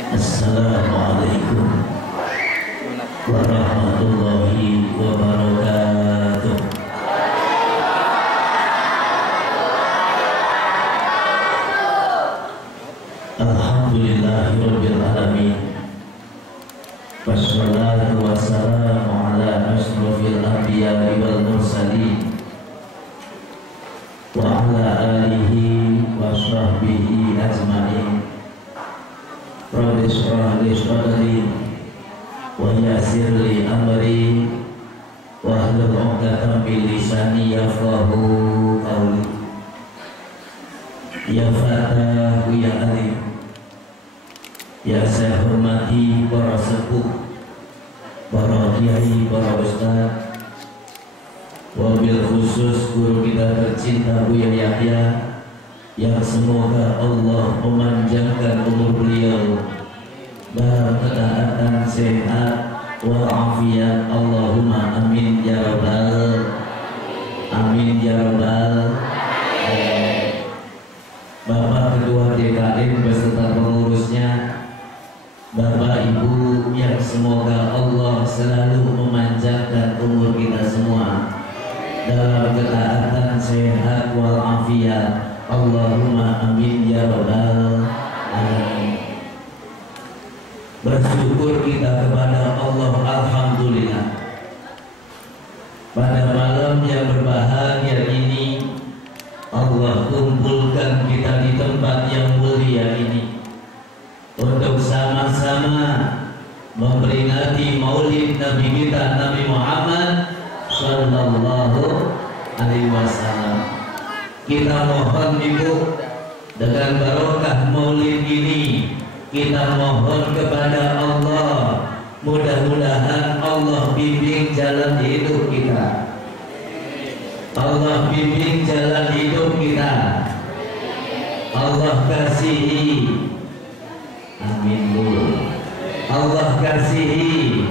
Assalamualaikum warahmatullahi wabarakatuh. Alhamdulillahirabbil alamin. Wassalatu wassalamu ala asyrofil anbiya'i wal mursalin wa ala alihi wa sahbihi ajma'in. Rabbi shrah li sadri wa yassir li amri wahlul 'uqdatam min lisani yafqahu qawli. Ya Fatah ya Alim, ya saya hormati para sepuh, para kiai, para ustaz, wabil khusus guru kita tercinta Buya Yahya, yang semoga Allah memanjangkan umur beliau dalam ketaatan, sehat, walafiat. Allahumma amin ya rabbal amin ya rabbal. Bapak Ketua DKM beserta pengurusnya, Bapak Ibu yang semoga Allah selalu memanjangkan umur kita semua dalam ketaatan, sehat, walafiat. Allahumma amin ya rabbal alamin. Bersyukur kita kepada Allah, alhamdulillah, pada malam yang berbahagia ini Allah kumpulkan kita di tempat yang mulia ini untuk sama-sama memperingati maulid Nabi kita Nabi Muhammad sallallahu alaihi wasallam. Kita mohon Ibu, dengan barokah maulid ini kita mohon kepada Allah, mudah-mudahan Allah bimbing jalan hidup kita, Allah bimbing jalan hidup kita, Allah kasihi, amin Bu, Allah kasihi,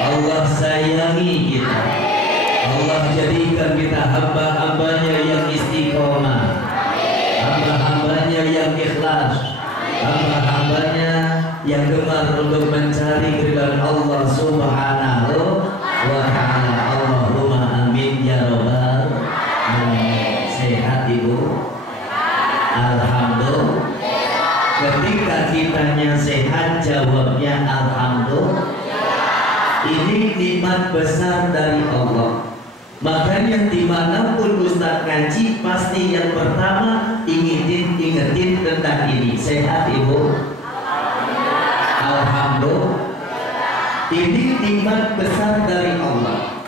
Allah sayangi kita, Allah jadikan kita hamba-hambanya yang istiqomah, hamba-hambanya yang ikhlas, hamba-hambanya yang gemar untuk mencari keridhaan Allah Subhanahu wa ta'ala. Allahumma amin ya rabbal alamin. Sehat Ibu? Alhamdulillah. Ketika kitanya sehat, jawabnya alhamdulillah. Ini nikmat besar dari Allah. Makanya dimanapun Ustaz ngaji, pasti yang pertama ingetin tentang ini. Sehat Ibu? Alhamdulillah. Ini nikmat besar dari Allah.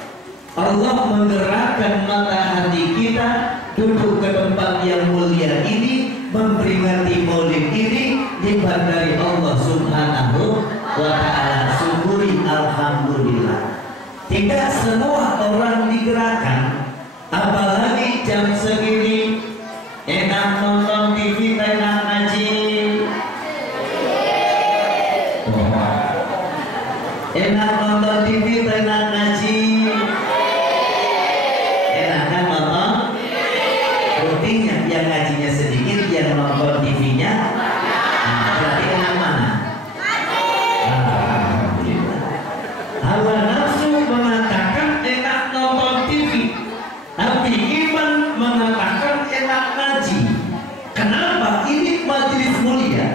Allah menggerakkan mata hati kita duduk ke tempat yang mulia ini, memperingati maulid ini, nikmat dari Allah Subhanahu wa ta'ala. Syukuri alhamdulillah. Tidak semua orang digerakkan, apalagi jam segini enak nonton TV, enak ngaji, enak nonton TV, enak ngaji, enak kan nonton? Buktinya yang ngajinya sedikit, yang nonton TV-nya berarti enak mana? Alhamdulillah. Hawa nafsu mengatakan enak nonton TV, tapi iman mengatakan enak ngaji. Kenapa? Ini majelis mulia,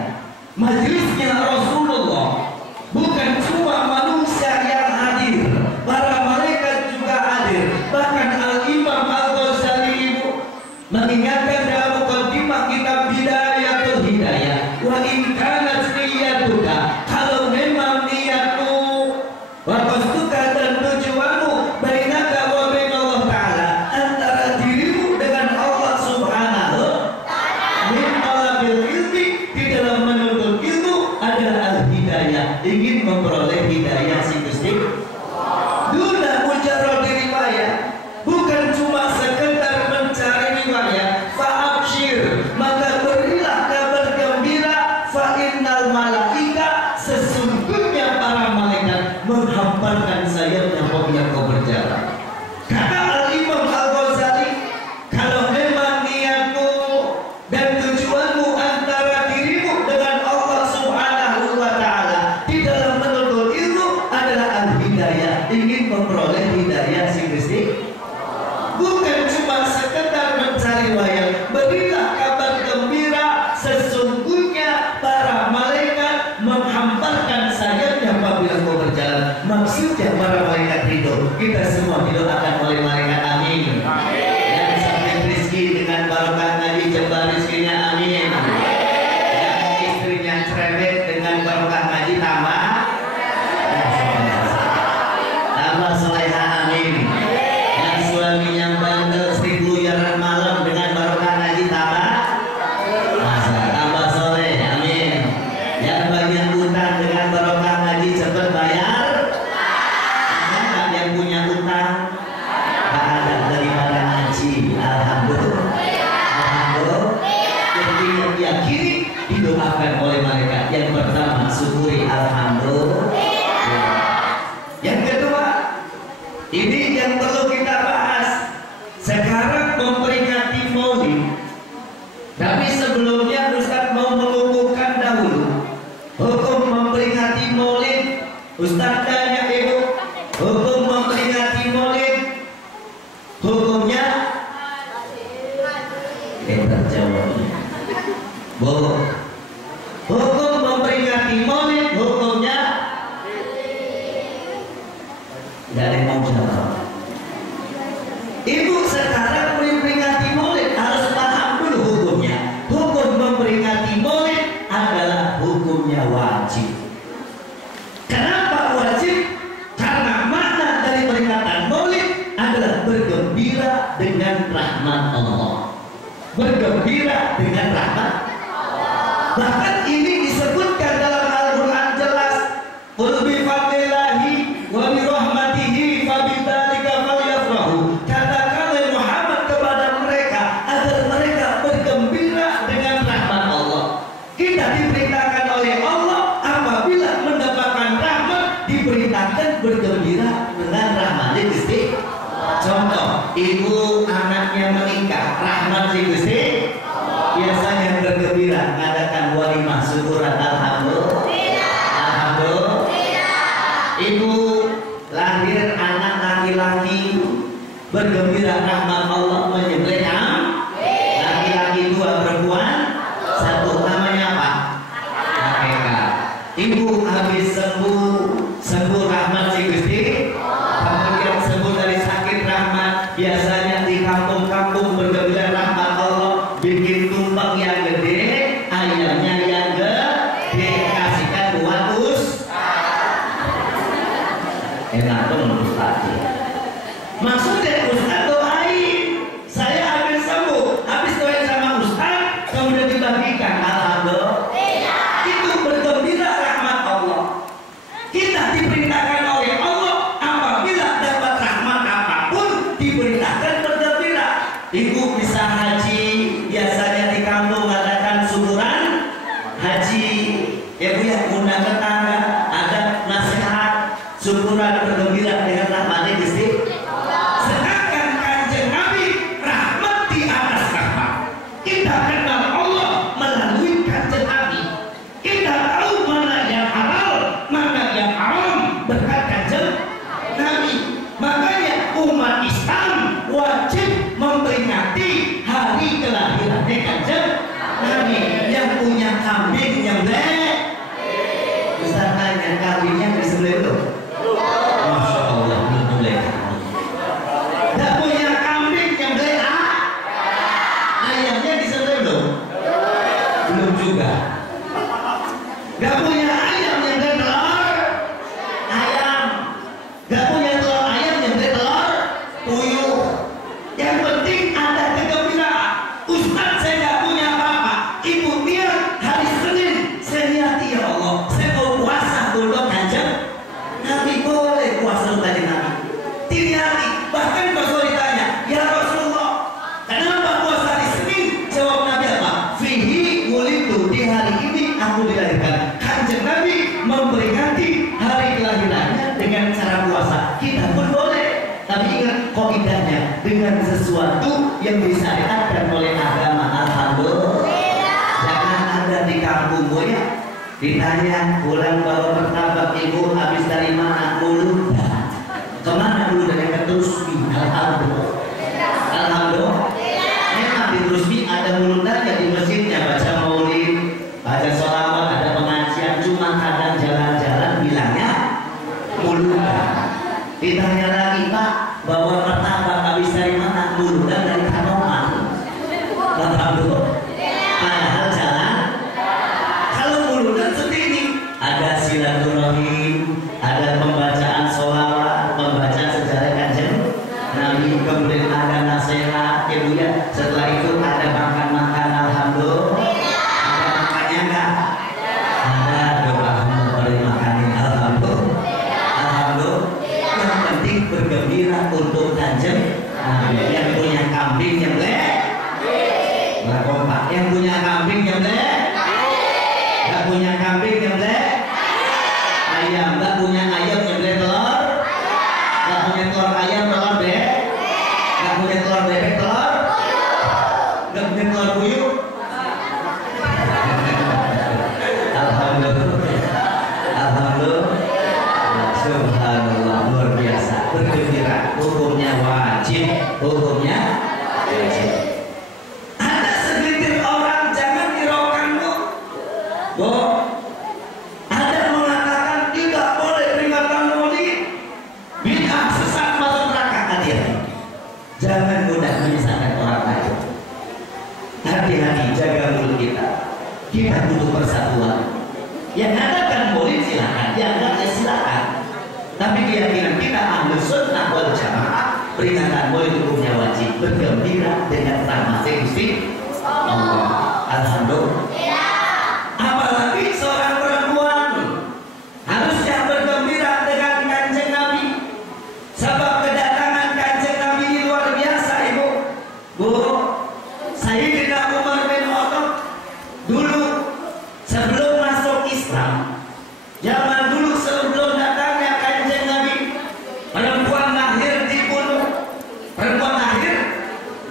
majelisnya Rasulullah. Bukan cuma manusia yang hadir, para malaikat juga hadir. Bahkan Al-Imam Al-Ghazali Ibu mengingatkan dalam muqaddimah kitab Bidayatul Hidayah, wa in kanat niyatuka, kalau memang niatmu wa qasduka dan tujuanmu bainaka wa bainallah ta'ala, antara dirimu dengan Allah Subhanahu min talabil ilmi, di dalam menuntut ilmu adalah al-hidayah, ingin memperoleh hidayah sing duna mujarrad riwayat, bukan cuma sekedar mencari riwayat. Fa'abshir, maka berilah kabar gembira, fa innal malaika, sesungguhnya para malaikat menghamparkan sayapnya apabila kau berjalan. Kata Al-Imam Al-Ghazali, kalau memang niatmu dan tujuanmu antara dirimu dengan Allah Subhanahu semua didoakan oleh malaikat, amin. Yang sampai rezeki dengan barokah ngaji cepat rezekinya, amin. Yang istrinya cerewet dengan barokah ngaji tambah soleha, amin. Yang suaminya bandel sering luyaran malam dengan barokah ngaji tambah soleh, amin. Yang banyak utang dengan barokah ngaji cepat bayar. Yang punya utang tak ada daripada ngaji, alhamdulillah. Jadi yang yakini didoakan oleh malaikat. Yang pertama syukuri alhamdulillah. Yang kedua, ini yang perlu kita bahas. Sekarang memperingati Maulid. Tapi sebelumnya Ustaz mau mengukuhkan dahulu hukum memperingati Maulid. Ustaz tanya ibu, hukum memperingati Maulid hukumnya terjawab. Bu, hukum memperingati Maulid hukumnya tidak ada yang mau jawab. Ibu sekarang memperingati Maulid harus paham dulu hukumnya. Hukum memperingati Maulid adalah hukumnya wajib. Kenapa wajib? Karena makna dari peringatan Maulid adalah bergembira dengan rahmat Allah. Bergembira dengan rahmat. Bahkan ini disebutkan dalam Al-Quran jelas. Qul bi fadlillahi wa bi rahmatihi fabidzalika falyafrahu. Katakanlah Muhammad kepada mereka agar mereka bergembira dengan rahmat Allah. Kita diperintahkan oleh Allah apabila mendapatkan rahmat diperintahkan bergembira dengan rahmat Gusti. Contoh, ibu anaknya menikah, rahmat si Gusti. Biasanya bergembira mengadakan walimah syukuran alhamdulillah. Alhamdulillah. Ibu lahir anak laki-laki, bergembira rahmat Allah menyembelih laki-laki 2, perempuan 1. Namanya apa? Akikah. Ibu habis sembuh rahmat si Gusti. Kemudian sembuh dari sakit rahmat. Biasanya di kampung-kampung bergembira rahmat Allah, bikin tumpeng yang gede, ayamnya yang gede, kasihkan buat enak dong Ustaz. Maksudnya Ustaz doain saya habis sembuh, habis doain sama Ustaz, kemudian dibagikan, alhamdulillah. Itu bergembira rahmat Allah. Kita diperintahkan oleh Allah apabila dapat rahmat apapun diperintahkan bergembira. Ibu bisa haji, biasanya di kampung mengadakan syukuran haji. Ya Bu ya, undang tetangga, ada nasihat syukuran bergembira dengan rahmat Gusti. Sedangkan Kanjeng Nabi rahmat di atas rahmat. Kita kenal Allah melalui Kanjeng Nabi. Kita tahu mana yang halal, mana yang haram berkat Kanjeng Nabi. Makanya umat Islam wajib memperingati hari kelahirannya Kanjeng Nabi. Yang punya kambing nyembelih, Ustaz tanya, kambingnya disembelih belum? Masya Allah, belum boleh. Gak punya kambing nyembelih ayamnya disembelih belum? Belum juga. Gak punya ayam nyembelih telur ayam. Gak punya telur ayam nyembelih telur puyuh. Yang penting ada kegembiraan. Ustaz saya gak punya apa-apa. Ibu niat hari Senin, saya niati ya Allah, saya mau puasa untuk Kanjeng Nabi. Boleh puasa untuk Kanjeng Nabi, diniati. Bahkan kalau ditanya, ya Rasulullah, kenapa puasa hari Senin? Jawab Nabi apa? Fihi wulidu, di hari ini aku dilahirkan. Kanjeng Nabi memperingati hari kelahirannya dengan cara puasa. Kita pun boleh, tapi ingat kaidahnya dengan sesuatu yang disyariatkan oleh agama. Alhamdulillah. Jangan ada di kampung ya ditanya pulang bawa martabak, ibu habis dari mana? Mulu. Kemana dulu dari Ketusmi? Alhamdulillah. Alhamdulillah. Memang di Rusmi ada mulutnya di masjidnya, baca maulid, baca sholawat, ada pengajian. Cuma kadang jalan-jalan bilangnya mulut. Ditanya lagi, Pak, peringatan mulai hukumnya wajib bergembira dengan rahmat Gusti Allah. Alhamdulillah. Apalagi seorang perempuan harusnya bergembira dengan Kanjeng Nabi. Sebab kedatangan Kanjeng Nabi ini luar biasa, Ibu. Bu, Sayyidina Umar bin Khattab dulu sebelum masuk Islam, zaman dulu sebelum datangnya Kanjeng Nabi, perempuan lahir dibunuh, perempuan lahir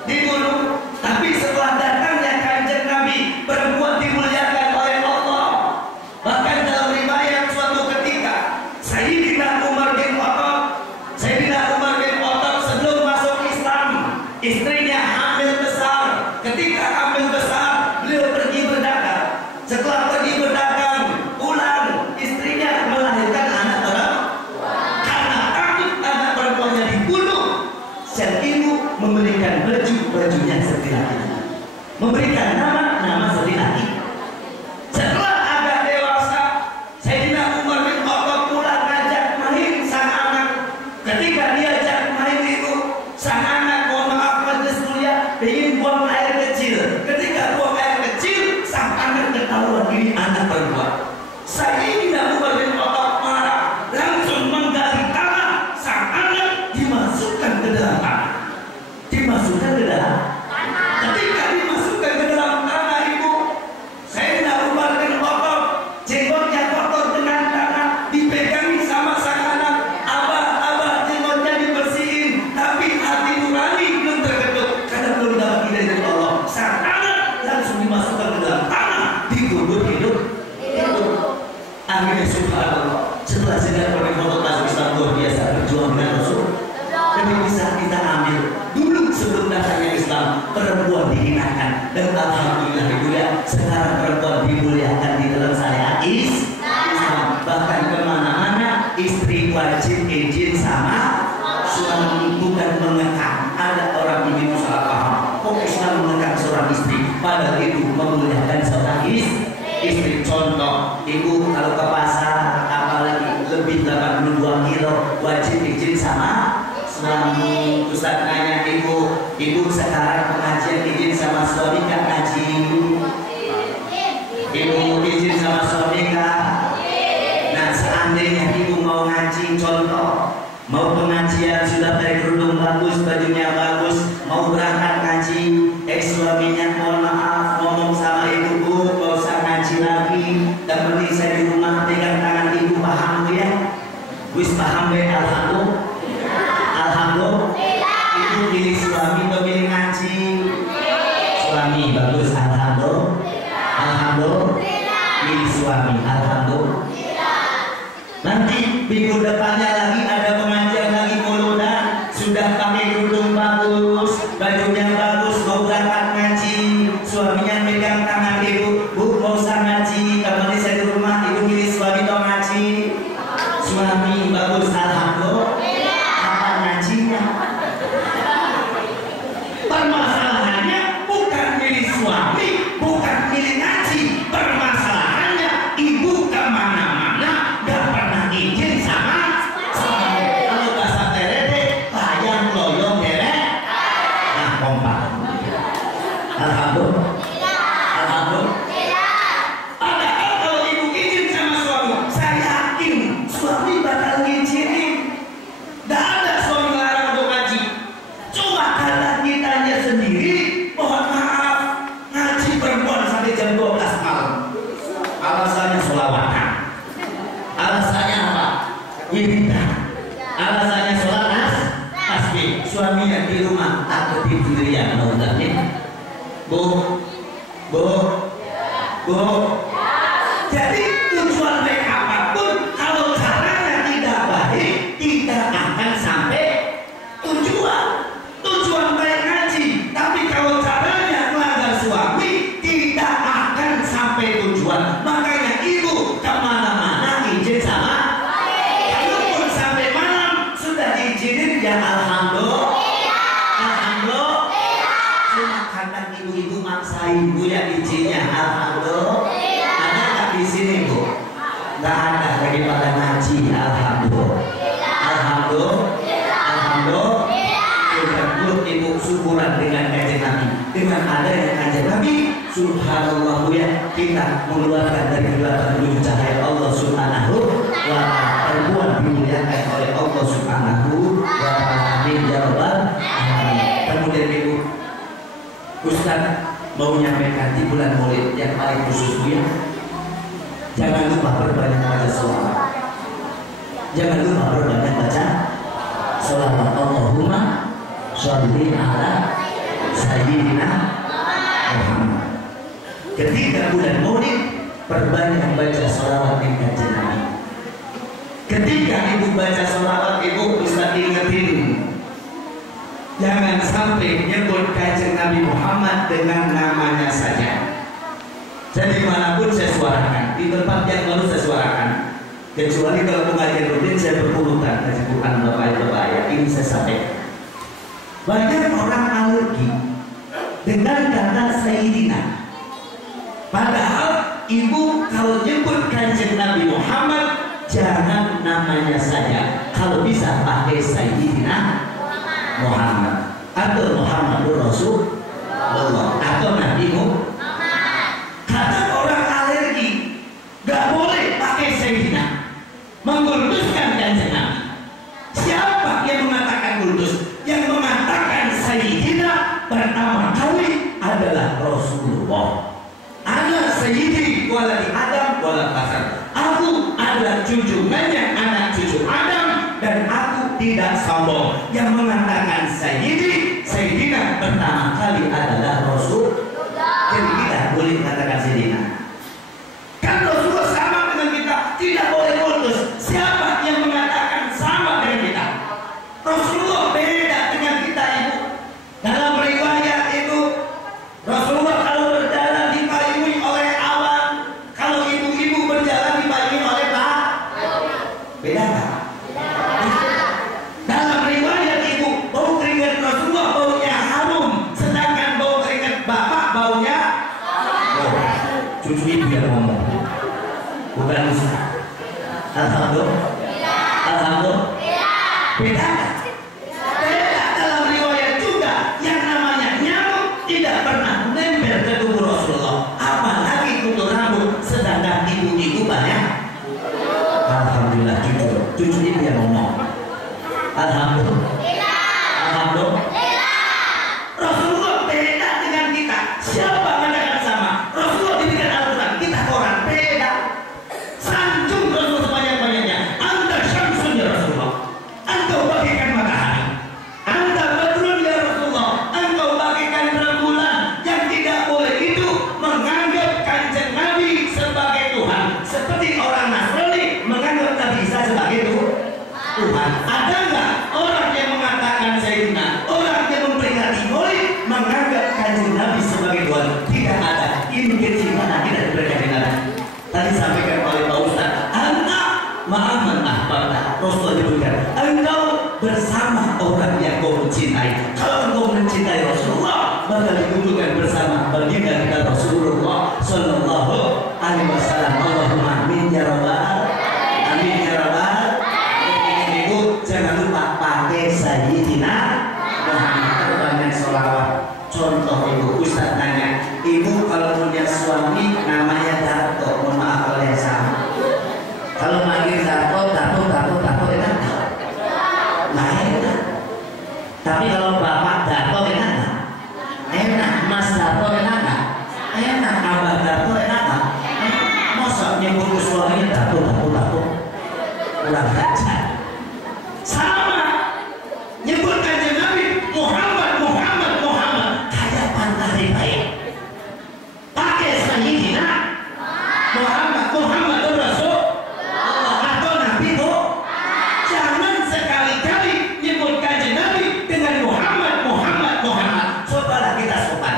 dibunuh. Tapi setelah datangnya Kanjeng Nabi, perempuan dimuliakan oleh Allah. Bahkan dalam riwayat suatu ketika Sayyidina Umar bin Khattab sebelum masuk Islam, istrinya hamil besar. Ketika hamil besar, beliau pergi berdagang. Setelah pergi berdagang, pulang, istrinya melahirkan anak perempuan. Karena takut anak perempuannya dibunuh, sang ibu memberikan bajunya seperti laki, memberikan nama seperti laki. Setelah agak dewasa, Sayyidina Umar bin Khattab pulang ngajak main sang anak. Ketika dia ajak main itu, sang anak, mohon maaf majelis mulia, ingin buang air kecil. Ketika buang air kecil, sang anak ketahuan ini anak perempuan. Sayyidina Umar bin Khattab marah, langsung menggali tanah sang anak, dimasukkan ke dalam tanah. Dimasukkan ke dalam tanah. Ketika dimasukkan ke dalam tanah, Ibu, Sayyidina Umar bin Khattab jenggotnya kotor dengan tanah, dipegangi sama sang anak. Abah, jenggotnya dibersihin, tapi hati nurani belum terketuk karena belum dapat hidayah dari Allah. Sang anak langsung dimasukkan ke dalam tanah, dikubur hidup. Akhirnya subhanallah, setelah Sayyidina Umar bin Khattab masuk Islam, luar biasa berjuang dengan Rasul. Dan bisa kita ambil dulu sebelum datangnya Islam, perempuan dihinakan, dan alhamdulillah Ibu ya, sekarang perempuan dimuliakan di dalam syariat Islam. Bahkan kemana-mana istri wajib izin sama suami, bukan mengekang. Ada orang ingin salah paham, kok Islam mengekang seorang istri, padahal itu memuliakan seorang istri. Contoh, Ibu kalau ke pasar, apalagi lebih 82 kilo, wajib izin sama suami. Ustaz nanya, ibu sekarang pengajian izin sama suami nggak ngaji? Ibu izin sama suami nggak? Nah, seandainya ibu mau ngaji, contoh mau pengajian, sudah pakai kerudung bagus, bajunya bagus, mau berangkat ngaji, suaminya mohon maaf ngomong sama ibu, Bu, nggak usah ngaji lagi, dan penting saya di rumah pegang tangan ibu, paham Bu ya? Wis paham be? Alhamdulillah. Ibu pilih suami atau pilih ngaji? Suami, bagus, alhamdulillah. Pilih suami, alhamdulillah. Nanti minggu depannya lagi ada pengajian lagi, muludan sudah pakai kerudung bagus, bajunya bagus, mau berangkat ngaji, suaminya megang tangan ibu, Bu, mau usah ngaji, kamu saya di rumah, ibu pilih suami atau ngaji? Suami, bagus, alhamdulillah. Apa ngajinya? Permasalahannya bukan pilih suami, bukan pilih ngaji. Permasalahannya ibu kemana-mana gak pernah izin sama suami. Kalau bahasa terede, layang loyong derek. Nah, kompak. Alhamdulillah. Padahal kalau ibu izin sama suami, saya yakin suami bakal ngizinin. Gak ada suami larang untuk ngaji. Cuma karena kitanya sendiri, mohon maaf, ngaji perempuan sampai jam 12 malam. Alasannya sholawatan. Alasannya apa? Wiridan. Alasannya sholat tasbih. Suaminya di rumah takut sendirian, mau nggak? Bu. Jadi tujuan baik apapun, kalau caranya tidak baik, tidak akan sampai tujuan. Tujuan baik ngaji, tapi kalau caranya melanggar suami, tidak akan sampai tujuan. Makanya ibu kemana-mana izin sama. Kalaupun sampai malam sudah diizinin, ya alhamdulillah. Cuma kadang ibu-ibu maksain, Bu ya izinnya, alhamdulillah. Ada nggak di sini, Bu? Nggak ada, daripada ngaji, alhamdulillah. bersyukuran dengan kanjeng Nabi. Dengan adanya kanjeng Nabi, subhanallah ya, kita mengeluarkan dari kegelapan menuju cahaya Allah subhanahu wa ta'ala. Perempuan dimuliakan oleh Allah subhanahu wa ta'ala. Amin ya rabbal alamin. Kemudian ibu Ustaz mau menyampaikan di bulan Maulid yang paling khusus ya, jangan lupa berbanyak baca sholawat. Jangan lupa berbanyak baca sholawat. Allahumma sholli ala sayyidina Muhammad. Ketika bulan Maulid, perbanyak baca sholawat yang kanjeng Nabi. Ketika ibu baca sholawat, ibu bisa ingetin, jangan sampai nyebut kanjeng Nabi Muhammad dengan namanya saja. Jadi manapun saya suarakan, di tempat yang baru saya suarakan, kecuali kalau pengajian rutin saya berurutan dari Quran Bapak-Bapak ya, ini saya sampaikan. Banyak orang alergi dengan kata Sayyidina. Padahal ibu kalau nyebut kanjeng Nabi Muhammad, jangan namanya saja. Kalau bisa pakai Sayyidina Muhammad atau Muhammadur Rasulullah atau Nabi Muhammad. Kata orang alergi, gak boleh pakai Sayyidina, mengkultuskan kanjeng Nabi. Siapa yang mengatakan kultus? Yang mengatakan Sayyidina pertama kali adalah Rasulullah. Ana Sayyidi waladi Adam wala Basar. Aku adalah junjungannya anak cucu Adam dan aku tidak sombong. Yang mengatakan Sayyidi, Sayyidina pertama kali adalah Rasul. Jadi kita boleh mengatakan Sayyidina. Kan Rasulullah sama dengan kita, tidak boleh kultus. Siapa yang mengatakan sama dengan kita? Rasulullah beda dengan kita ibu. Dalam riwayat itu Rasulullah kalau berjalan dipayungi oleh awan, kalau ibu-ibu berjalan dipayungi oleh Pak. Beda nggak? Dalam riwayat ibu, bau keringat Rasulullah baunya harum, sedangkan bau keringat bapak baunya cucu ibu yang ngomong, bukan Ustaz. Alhamdulillah. Alhamdulillah. Beda. Beda. Dalam riwayat juga yang namanya nyamuk tidak pernah nempel ke tubuh Rasulullah, apalagi kutu rambut, sedangkan ibu-ibu banyak. Alhamdulillah, cucu ibu yang ngomong. Alhamdulillah. Alhamdulillah. Rasulullah beda dengan kita. Siapa mengatakan sama? Rasulullah diberikan Al-Quran, kita Quran, beda. Sanjung Rasulullah sebanyak-banyaknya. Anta syamsun ya Rasulullah, engkau bagikan matahari. Anta badrun ya Rasulullah, engkau bagikan rembulan. Yang tidak boleh itu menganggap kanjeng Nabi sebagai Tuhan, seperti orang Nasrani menganggap Nabi Isa sebagai Tuhan. Ada nggak orang yang mengatakan Sayyidina, orang yang memperingati Maulid menganggap kanjeng Nabi sebagai Tuhan? Tidak ada. Ini kecintaan kita kepada kanjeng Nabi. Tadi sampaikan oleh Pak Ustaz, anta ma'aman ahbabta. Rasulullah menyebutkan, engkau bersama orang yang kau mencintai. Kalau engkau mencintai Rasulullah, maka dikumpulkan bersama baginda kita Rasulullah Sallallahu Alaihi Wasallam. Allahumma amin ya rabbal amin ya rabbal. Ibu jangan lupa pakai Sayyidina Muhammad, berbanyak sholawat. Contoh ibu, Ustaz tanya, ibu kalau punya suami namanya Darto, mohon maaf kalau yang sama. Kalau manggil Darto enak? Nah enak. Tapi kalau bapak Darto enak nggak? Enak. Mas Darto enak nggak? Enak. Abah Darto enak nggak? Masa nyebut suaminya Darto? Kurang ajar. Sama nyebut kanjeng Nabi Muhammad kayak pantai baik. Pakai Sayyidina Muhammad Rasul atau Nabi Bu. Jangan sekali-kali nyebut kanjeng Nabi dengan Muhammad. Cobalah kita sopan.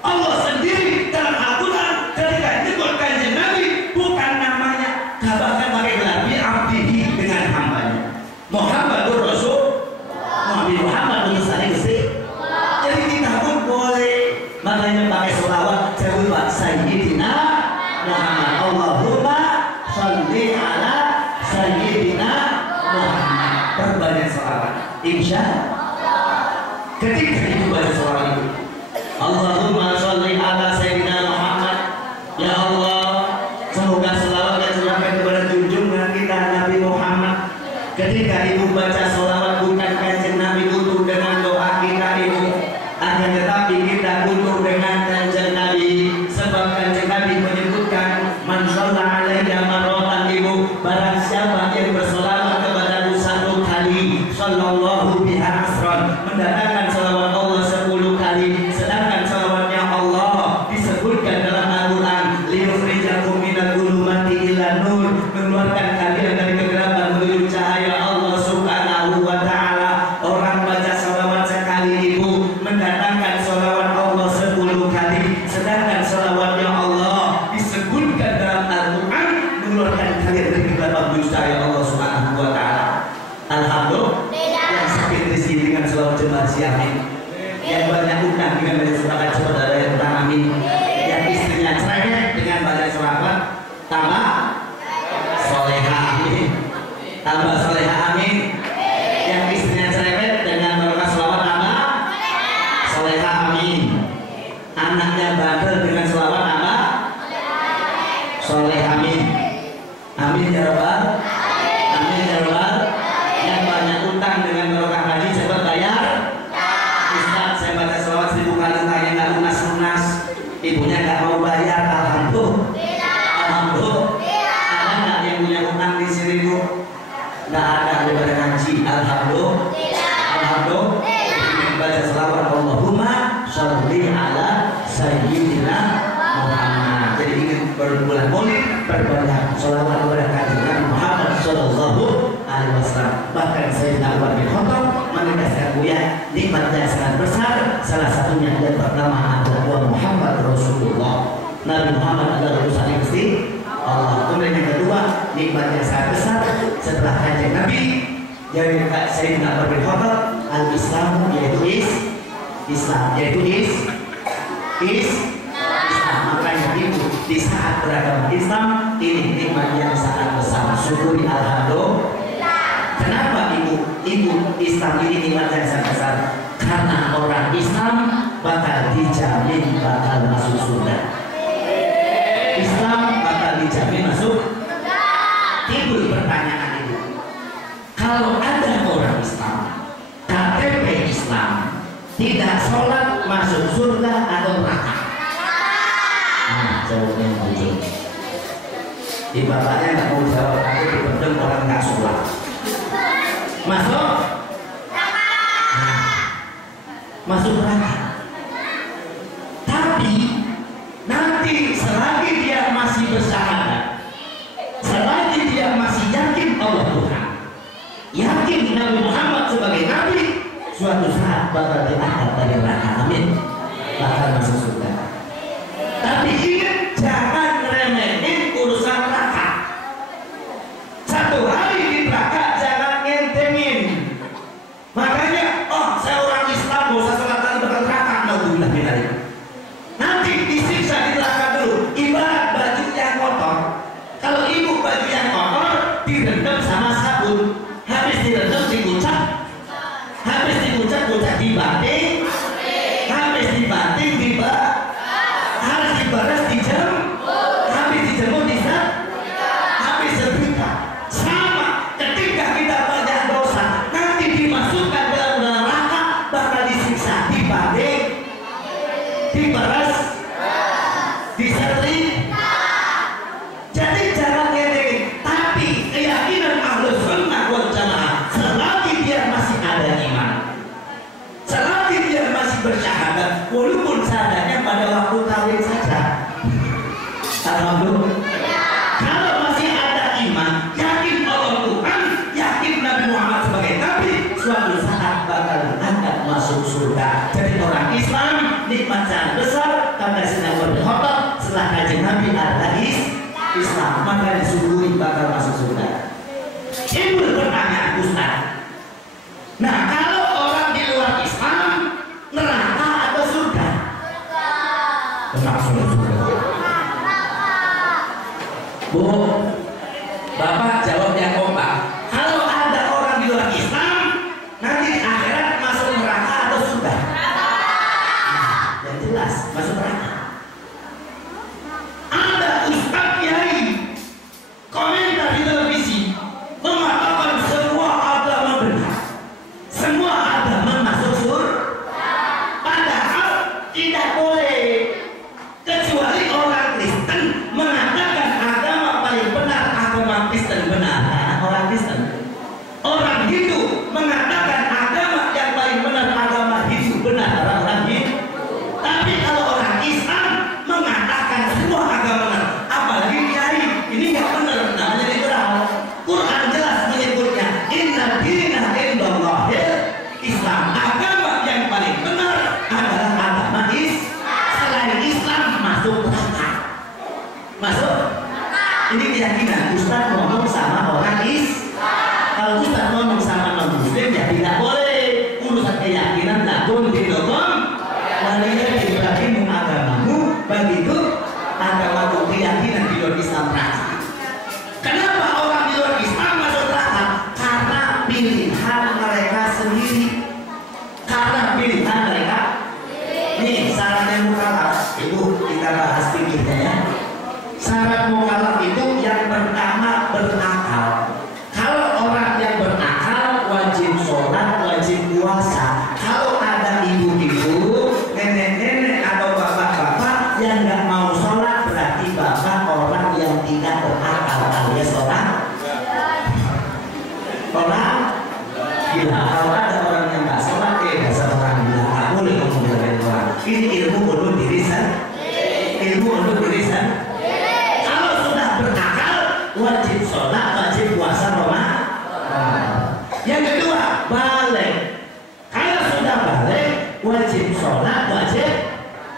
Allah sendiri dalam Al-Quran ketika nyebut kanjeng Nabi bukan namanya, bahkan pakai gelar bi abdihi, dengan hambanya. Muhammadur Rasul, Nabi Muhammad utusannya Gusti. Jadi kita pun boleh makanya pakai sholawat. Jangan lupa Sayyidina Muhammad. Allahumma sholli ala Sayyidina Muhammad. Perbanyak sholawat. Insya Allah. Ketika ibu baca sholawat Ketika ibu baca sholawat bukan kanjeng Nabi utuh dengan doa kita ibu, akan tetapi kita utuh dengan kanjeng Nabi, sebab kanjeng Nabi menyebutkan man shalla alaiya marratan ibu, barang siapa yang bersolawat kepadaku satu kali, sallallahu biha asron, mendatangkan sholawat Allah 10 kali, sedangkan sholawatnya Allah disebutkan dalam Al-Quran, liyukhrijakum minal dhulumati ilan nur, mengeluarkan kalian dari kegelapan menuju cahaya Allah subhanahu wa ta'ala. Orang baca sholawat sekali ibu, mendatangkan sholawat Allah 10 kali, sedangkan sholawatnya Allah disebutkan dalam Al-Quran, mengeluarkan kalian dari kegelapan menuju cahaya Allah subhanahu wa ta'ala. Alhamdulillah. Yang sakit rezeki dengan sholawat jemaah siamin, yang banyak utang dengan banyak sholawat saudara yang utang amin, yang istrinya cerai dengan banyak sholawat tambah soleha amin, tambah soleha amin, yang istrinya cerewet dengan berkat sholawat tambah soleha amin, anaknya bandel dengan sholawat tambah soleha amin, amin ya rabbal, amin ya rabbal. Yang banyak utang dengan barokah haji cepat bayar. Ustaz, saya baca sholawat 1000 kali utangnya nggak lunas-lunas, ibunya nggak mau bayar. Alhamdulillah. Alhamdulillah. Ada nggak yang punya utang di sini bu? Nggak ada, daripada ngaji. Alhamdulillah. Alhamdulillah. Ingin baca sholawat Allahumma sholli ala sayyidina Muhammad. Jadi ingin berbulan maulid, berbanyak sholawat kepada kanjeng Muhammad sallallahu alaihi wasallam. Bahkan Sayyidina Umar bin Khattab menegaskan buya nikmat yang sangat besar, salah satunya yang pertama adalah Muhammad Rasulullah. Nabi Muhammad adalah utusan yang mesti Allah. Kemudian yang kedua, nikmat yang sangat besar setelah kanjeng Nabi, yaitu Sayyidina Umar bin Khattab, al-Islam, yaitu Islam, yaitu Islam. Makanya itu di saat beragama Islam ini nikmat yang sangat besar. Syukuri alhamdulillah. Kenapa ibu Islam ini nikmat yang sangat besar? Karena orang Islam bakal dijamin bakal masuk surga. Islam bakal dijamin masuk. Timbul pertanyaan ibu, kalau ada orang Islam, KTP Islam, tidak sholat masuk surga atau neraka? Nah, jawabnya jujur. Di bapaknya nggak mau jawab, tapi dipendem orang nggak sholat. Masuk? Nah, masuk neraka. Tapi nanti selagi dia masih bersyahadat, selagi dia masih yakin Allah Tuhan, yakin Nabi Muhammad sebagai Nabi, suatu saat bakal diangkat dari neraka. Amin. Bakal masuk surga. Tapi ingat, jangan remehin urusan neraka. Satu hari di neraka jangan ngentengin. Makanya, oh saya orang Islam, gak usah sholat lagi bakal neraka. Naudzubillah min dzalik. Nanti disiksa di neraka dulu. Ibarat baju yang kotor. Kalau ibu baju yang kotor direndam sama sabun, habis direndam dikucak, habis dikucak dibanting, habis dibanting harus dibaras dijemur, habis dijemur habis setrika. Sama ketika kita banyak dosa, nanti dimasukkan dalam neraka, bakal disiksa, dibanting, dibaras, disetrika. Jadi jangan ngedengin. Tapi keyakinan Ahlus Sunnah wal Jamaah, selagi dia masih ada iman, selagi dia masih bersyahadat, walaupun syahadatnya pada waktu kawin saja, alhamdulillah. Kalau masih ada iman, yakin Allah Tuhan, yakin Nabi Muhammad sebagai Nabi, suatu saat bakal diangkat masuk surga. Jadi orang Islam nikmat sangat besar. Kata Sayyidina Umar bin Khattab, setelah kanjeng Nabi adalah Islam, maka disyukuri bakal masuk surga. Timbul pertanyaan Ustaz, nah kalau orang di luar Islam, neraka atau surga? Neraka surga. Bu, Bapak jawab yang kompak. Kalau ada orang di luar Islam, nanti di akhirat masuk neraka atau surga? Nah, yang jelas masuk neraka. Ada Ustaz Kiai komentar agama Kristen benar, orang Kristen. Orang Hindu mengatakan agama yang paling benar agama Hindu benar, orang Hindu. Tapi kalau orang Islam mengatakan semua agama benar, apalagi kiai, ini nggak benar, namanya liberal. Quran jelas menyebutnya inna dina indallahil Islam. Agama yang paling benar adalah agama selain Islam masuk neraka. Masuk? Ini keyakinan Ustaz ngomong sama orang Kalau Ustaz ngomong sama non-muslim ya tidak boleh. Urusan keyakinan lakum dinukum waliyah ibrahimu agamamu, begitu agamamu keyakinan di luar Islam neraka. Kenapa orang di luar Islam masuk neraka? Karena pilihan mereka sendiri. Karena pilihan mereka. Nih syaratnya mukallaf. Ibu kita bahas pikirnya ya. Syarat mukallaf itu yang pertama berakal. Kalau orang yang berakal wajib sholat, wajib puasa. Kalau ada ibu-ibu, nenek-nenek atau bapak-bapak yang nggak mau sholat, berarti bapak orang yang tidak berakal alias orang gila. Kalau ada orang yang nggak sholat, dasar orang gila. Nggak boleh ngomong dengan orang. Ini ilmu untuk diri sendiri. Ilmu untuk diri sendiri. Kalau sudah berakal, wajib sholat, wajib puasa Ramadan. Yang kedua, balik. Kalau sudah balik, wajib sholat, wajib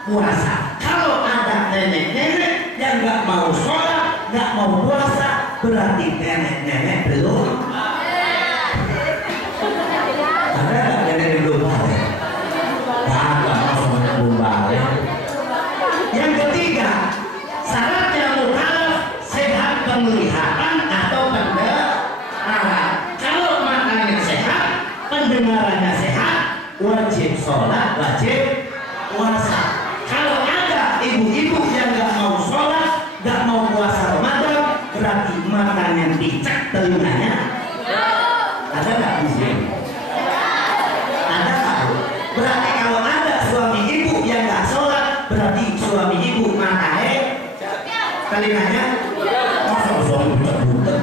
puasa. Kalau ada nenek-nenek yang nggak mau sholat, nggak mau puasa, berarti nenek-nenek belum. Ada nggak nenek belum balik? Nggak mau belum balik. Yang ketiga, syaratnya mukallaf sehat penglihatan atau pendengaran. Kalau matanya sehat, pendengarannya sehat, wajib sholat, wajib puasa. Kalau ada ibu-ibu yang nggak mau sholat, nggak mau puasa Ramadan, berarti matanya dicek, telinganya. Ada nggak di sini? Ada nggak? Berarti kalau ada suami ibu yang nggak sholat, berarti suami ibu matanya, telinganya. Masa suami buta-buta?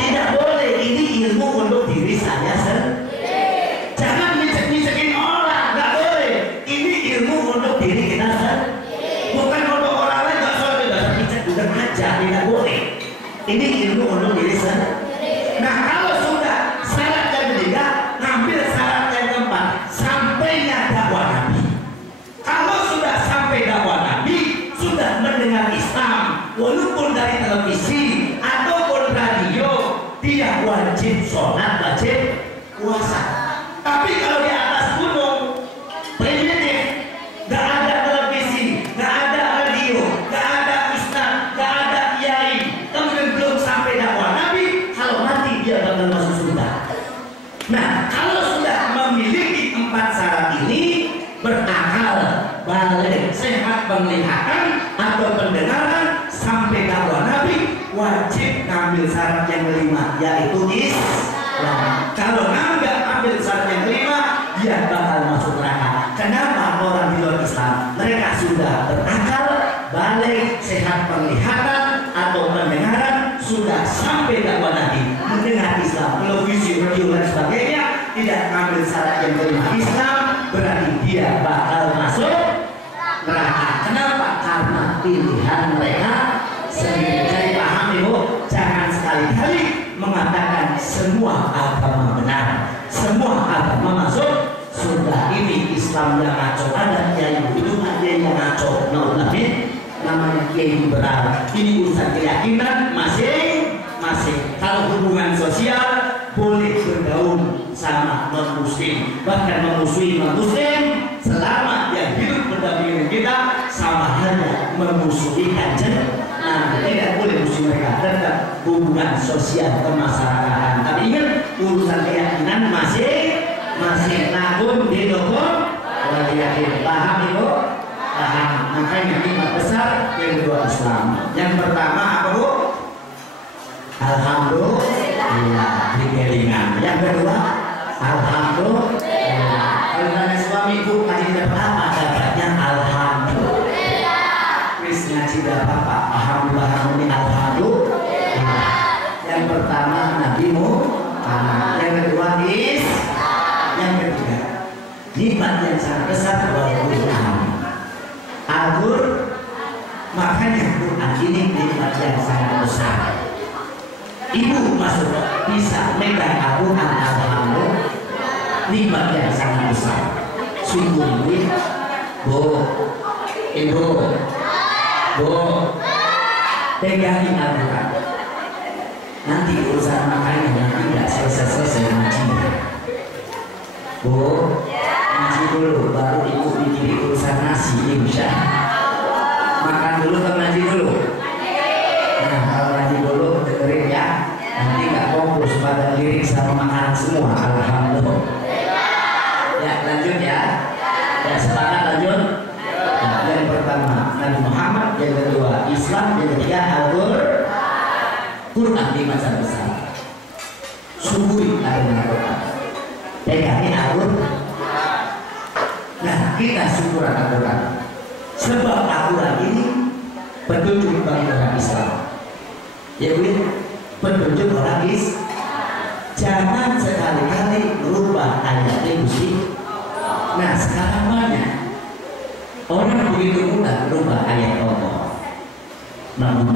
Tidak boleh. Ini ilmu untuk diri saya sendiri. Jangan micek-micekin orang, nggak boleh. Ini ilmu untuk diri kita sendiri. Bukan untuk orang lain nggak sholat juga micek bukan aja, tidak boleh. Ini ilmu untuk diri sendiri. Nah kalau sudah syarat yang ketiga, ngambil syarat yang keempat, sampainya dakwah Nabi. Kalau sudah sampai dakwah Nabi, sudah mendengar Islam, walaupun dari televisi ataupun radio, dia wajib sholat, wajib puasa. Tapi kalau di atas gunung primitif, nggak ada televisi, nggak ada radio, nggak ada Islam, nggak ada kiai, kemudian belum sampai dakwah Nabi, kalau mati dia bakal masuk surga. Nah kalau sudah memiliki empat syarat ini, berakal, balik, sehat penglihatan atau pendengaran, sampai dakwah Nabi, wajib ngambil syarat yang kelima, yaitu Islam. Kalau nggak ambil syarat yang kelima, dia bakal masuk neraka. Kenapa? Orang di luar Islam mereka sudah berakal, balik, sehat penglihatan atau pendengaran, sudah sampai dakwah Nabi, mendengar Islam, televisi, radio dan sebagainya, tidak ngambil syarat yang kelima Islam, berarti dia bakal masuk neraka. Kenapa? Karena pilihan mereka sendiri. Jadi paham ibu, jangan sekali-kali mengatakan semua agama benar, semua agama masuk surga. Ini Islam yang ngaco. Ada kiai itu, ada yang ngaco. Namanya kiai liberal. Ini urusan keyakinan masing-masing. Kalau hubungan sosial boleh bergaul sama non-muslim, bahkan memusuhi non-muslim, selama yang hidup berdampingan kita sama halnya memusuhi kanjeng. Nah, tidak boleh musuh mereka. Tetap hubungan sosial kemasyarakatan. Tapi ingat, urusan keyakinan masing-masing. Lakum dinukum waliyah. Paham ibu? Paham. Makanya lima besar, yang kedua Islam. Yang pertama apa bu? Alhamdulillah, digelingan. Yang kedua, alhamdulillah. Kalau nanya suami ibu tadi dapat apa? Dapatnya alhamdulillah. Wis ngaji dapat apa? Alhamdulillah, alhamdulillah. besar wal Quran. Al-Qur, makanya Quran ini nikmat yang sangat besar. Ibu masuk bisa megang Al-Quran alhamdulillah, nikmat yang sangat besar. Sungguh ini, Bu, Ibu, Bu, pegangi Al-Quran. Nanti urusan makannya nanti tidak selesai ngaji. Bu, ngaji dulu, baru ibu bikin urusan nasi, bisa. Makan dulu atau ngaji dulu? Nah, kalau ngaji dulu dengerin ya, nanti nggak fokus pada lirik sama makanan semua. Alhamdulillah. Ya, lanjut ya. Ya, sepakat lanjut. Nah, yang pertama Nabi Muhammad, yang kedua Islam, yang ketiga Al-Quran di masa besar. Sungguh ada Quran. Pegangin Al-Quran. Nah, kita syukuran Al-Quran. Sebab Al-Quran ini petunjuk bagi orang Islam. Ya Bu, petunjuk orang Islam. Jangan sekali-kali merubah ayat Gusti. Nah, sekarang banyak orang begitu mudah merubah ayat Allah. Namun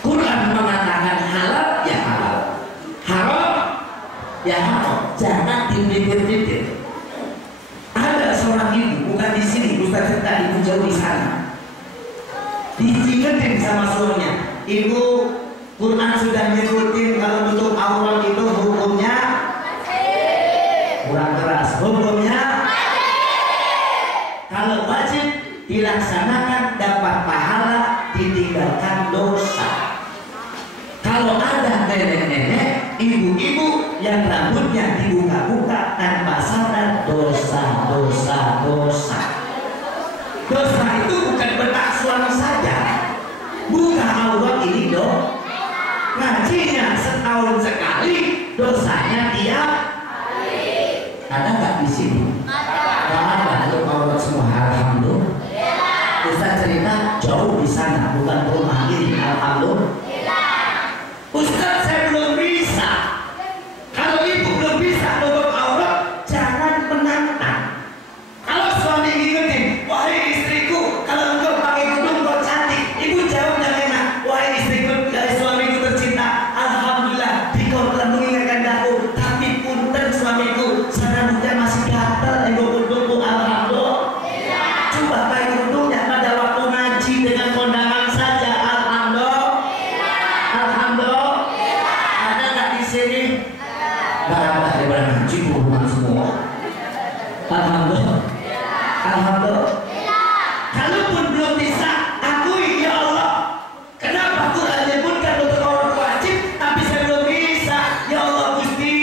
Quran mengatakan halal ya halal, haram ya haram. Jangan dipikir-pikir. Ada seorang ibu, bukan di sini, Ustaz cerita ibu jauh di sana. Diingetin sama suaminya, ibu, Quran sudah nyebutin kalau tutup aurat itu hukumnya kurang keras. Hukumnya kalau wajib dilaksanakan dapat pahala, ditinggalkan dosa. Kalau ada nenek-nenek, ibu-ibu yang rambutnya dibuka-buka tanpa sadar, dosa. Dosa itu bukan benak suami saja. Buka aurat ini dong. Ngajinya setahun sekali, dosanya tiap hari. Ada nggak di sini? Ada. Kalau aurat semua, alhamdulillah. Ustaz cerita jauh di sana, bukan rumah ini, alhamdulillah. Ustaz, saya belum bisa. Kalau ibu belum bisa nutup aurat, jangan menantang. Kalau suami ingetin, wahai istriku, kalau engkau pakai kerudung kau cantik, ibu jawab yang enak, wahai istriku, suamiku tercinta, alhamdulillah, dikau telah mengingatkan aku, tapi punten suamiku, rambutnya masih gatal, ibu alhamdulillah. Coba pakai kerudungnya pada waktu ngaji dengan kondangan saja, alhamdulillah. Ada nggak di sini? Nggak ada, daripada ngaji hubungan semua. Alhamdulillah. Kalaupun belum bisa, akui ya Allah. Kenapa Quran menyebutkan untuk orang wajib, tapi saya belum bisa? Ya Allah Gusti,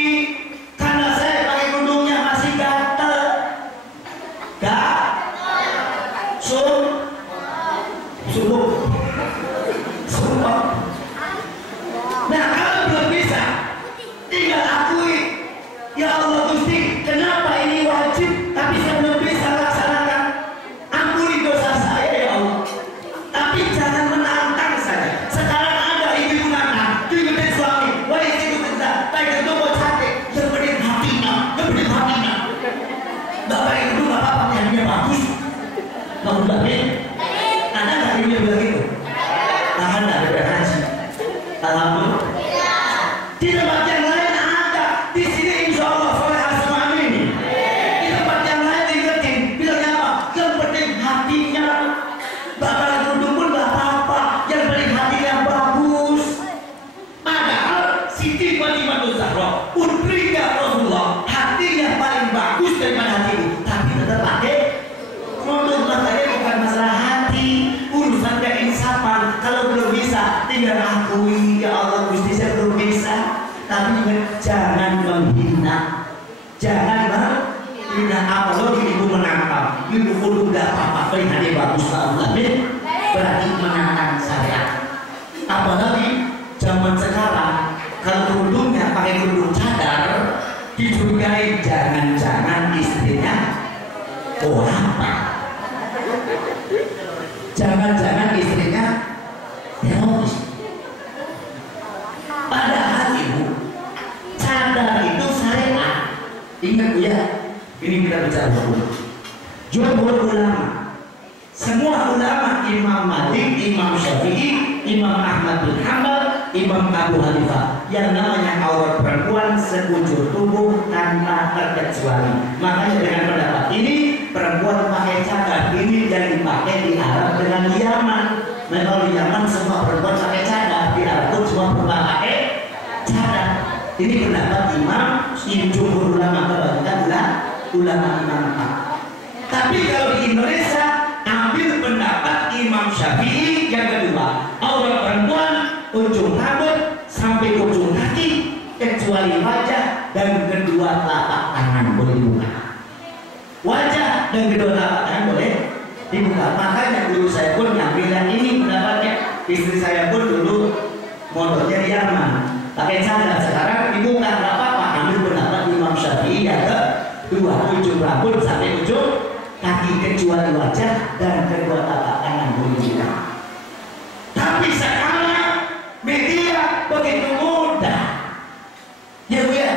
karena saya pakai kerudungnya masih gatel. Sumpah. Nah, kalau belum bisa, tinggal akui, ya Allah Gusti, kenapa ini wajib, tapi saya belum bisa laksanakan. Ampuni dosa saya ya Allah. Tapi jangan menantang saja. Sekarang ada ibu nantang, diikutin suami, wah istriku tidak, baik itu mau cantik, yang penting hatinya. Bapak itu nggak apa-apa, yang bagus. Kamu bilang, ada nggak ibu yang bilang gitu? Tahan dari haji. Alhamdulillah. Di tempat yang lain ada, di sini insya Allah soleh asma ini. Di tempat yang lain diingetin, bilangnya apa? Yang penting hatinya. Bakal kerudung pun nggak apa-apa, yang penting hatinya bagus. Padahal Siti Fatimah Zahra, putrinya Rasulullah, hatinya paling bagus daripada hatiku, tapi tetap pakai kerudung. Makanya bukan masalah hati, urusan keinsafan. Kalau belum bisa, tinggal akui, ya Allah Gusti saya belum bisa. Tapi jangan menghina, apalagi ibu menantang. Ibu kudu nggak apa-apa, pelihatnya bagus Allah, berarti menantang saya. Apalagi zaman sekarang, kalau kerudungnya pakai kerudung cadar, dicurigai jangan-jangan istrinya apa? Jangan-jangan istrinya teroris. Padahal ibu, cadar itu syariat. Ingat Bu ya, ini kita bicara hukum. Jumhur ulama, semua ulama, Imam Malik, Imam Syafi'i, Imam Ahmad bin Hanbal, Imam Abu Hanifah, yang namanya aurat perempuan sekujur tubuh tanpa terkecuali. Makanya dengan pendapat ini perempuan pakai cadar ini yang dipakai di Arab dengan di Yaman. Nah, kalau di Yaman semua perempuan pakai cadar, di Arab pun semua perempuan pakai cadar. Ini pendapat Imam jumhur ulama, kebanyakan ulama Imam Ahmad. Tapi kalau di Indonesia ambil pendapat Imam Syafi'i yang kedua, aurat perempuan ujung rambut sampai ujung kaki kecuali wajah dan kedua telapak tangan boleh dibuka. Wajah dan kedua telapak tangan boleh dibuka. Makanya guru saya pun ngambil yang ini pendapatnya. Istri saya pun dulu mondoknya di Yaman pakai cadar, sekarang dibuka nggak apa-apa. Ambil pendapat Imam Syafi'i yang kedua, ujung rambut sampai ujung kaki kecuali wajah dan kedua telapak tangan boleh dibuka. Tapi sekarang media begitu mudah, ya Bu ya.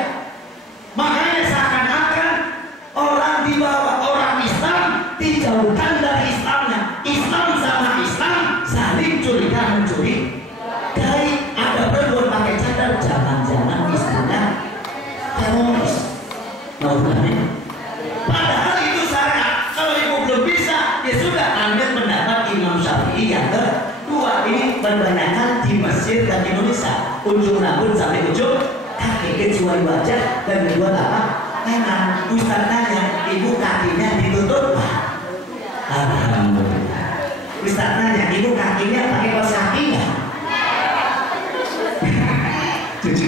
Makanya seakan-akan orang dibawa orang Islam dijauhkan dari Islamnya. Islam sama Islam saling curiga mencuri. Dari ada perempuan pakai cadar, jangan-jangan istrinya teroris. Padahal itu syariat. Kalau ibu belum bisa, ya sudah ambil pendapat Imam Syafi'i yang kedua. Ini kebanyakan di Mesir dan Indonesia, ujung rambut sampai ujung kaki kecuali wajah dan kedua telapak tangan. Ustaz tanya, ibu kakinya ditutup Pak? Alhamdulillah. Ustaz tanya, ibu kakinya pakai kaos kaki nggak? Cucu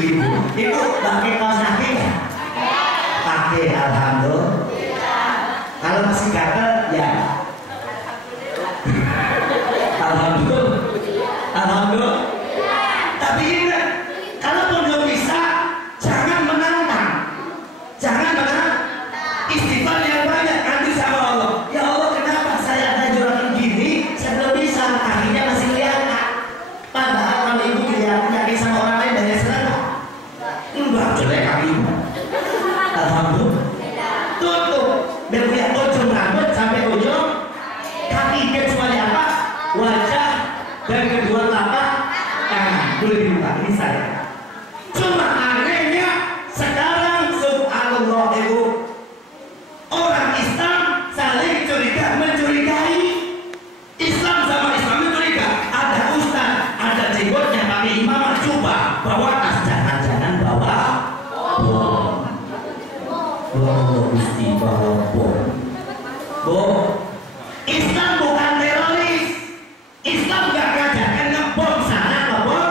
ibu pakai kaos kaki nggak? Pakai, alhamdulillah. Kalau masih gatel ya alhamdulillah. Alhamdulillah. Tapi ingat, kalau belum bisa, jangan menantang. Jangan menantang. Istighfar yang banyak, nanti sama Allah. Ya Allah, kenapa saya ada juragan gini, saya belum bisa, kakinya masih kelihatan. Padahal kalau ibu kelihatan kaki sama orang lain banyak serata. Enggak, jelek kaki ibu. Alhamdulillah. Tutup. Dan punya ujung rambut sampai ujung kaki kecuali apa? Wajah dan kedua telapak tangan boleh dibuka. Ini saya. Cuma anehnya sekarang subhanallah ibu, orang Islam saling curiga mencurigai. Islam sama Islam mencuriga. Ada ustaz, ada jenggotnya pakai imamah, coba bawa tas, jangan-jangan bawa bom. Gusti bawa bom. Bu, Islam bukan teroris. Islam gak ngajarkan ngebom sana ngebom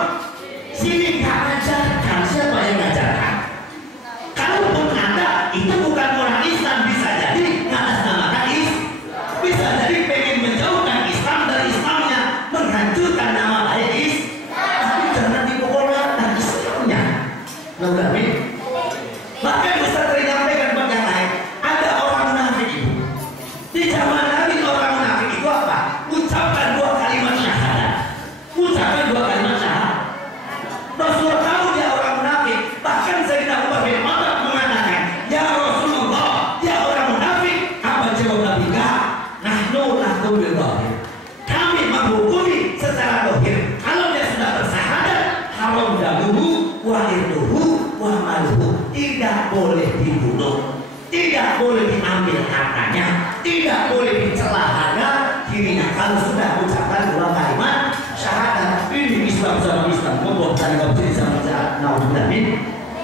sini, gak ngajarkan. Siapa yang ngajarkan? Kalaupun ada, itu bukan orang Islam. Bisa jadi ngatasnamakan Islam, bisa jadi pengen menjauhkan Islam dari Islamnya, menghancurkan nama baik Islam. Tapi jangan dipukul rata Islamnya. Lalu bahkan Ustaz menyampaikan buat yang lain, ada orang munafik itu. Di zaman Nabi orang munafik itu apa? Ucapkan dua kalimat syahadat. Ucapkan dua kalimat syahadat. Rasulullah tahu dia orang munafik. Bahkan Sayyidina Umar bin Khattab mengatakan, ya Rasulullah, dia orang munafik. Apa jawab Nabi? Enggak. Nahnu nahkum bil dhahir. Kami menghukumi secara dhahir. Kalau dia sudah bersyahadat, haram damuhu wa irduhu wa maluhu. Tidak boleh dibunuh, tidak boleh diambil hartanya, tidak boleh dicela harga dirinya. Kalau sudah ucapkan dua kalimat syahadat, ini Islam sama Islam ngomong dan nggak bisa menjawab naudzubillah,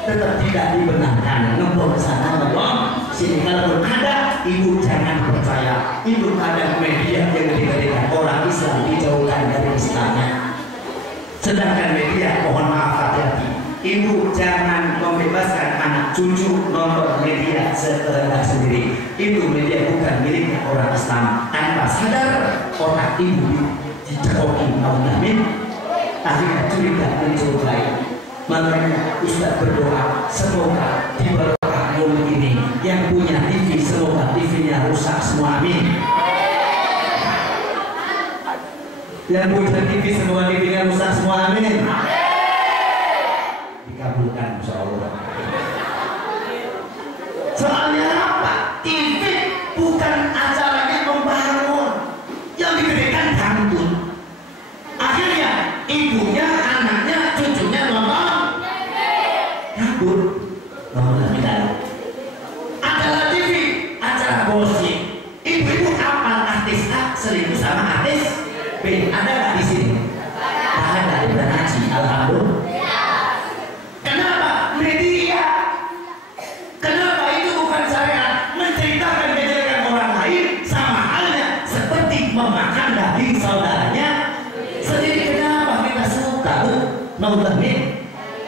tetap tidak dibenarkan ngomong sana ngomong sini. Kalau ada, ibu jangan percaya. Ibu ada media yang diberikan orang Islam dijauhkan dari Islamnya. Sedangkan media, mohon maaf hati-hati. Ibu jangan membebaskan anak cucu nonton media sekehendak sendiri. Itu media bukan miliknya orang Islam. Tanpa sadar otak ibu dicekoki naudzubillah, akhirnya curiga mencurigai. Makanya Ustaz berdoa, semoga di barokah mulut ini yang punya TV, semoga TV-nya rusak semua, amin. Yang punya TV, semoga TV-nya rusak semua, amin. Dikabulkan insya Allah. Soalnya apa? TV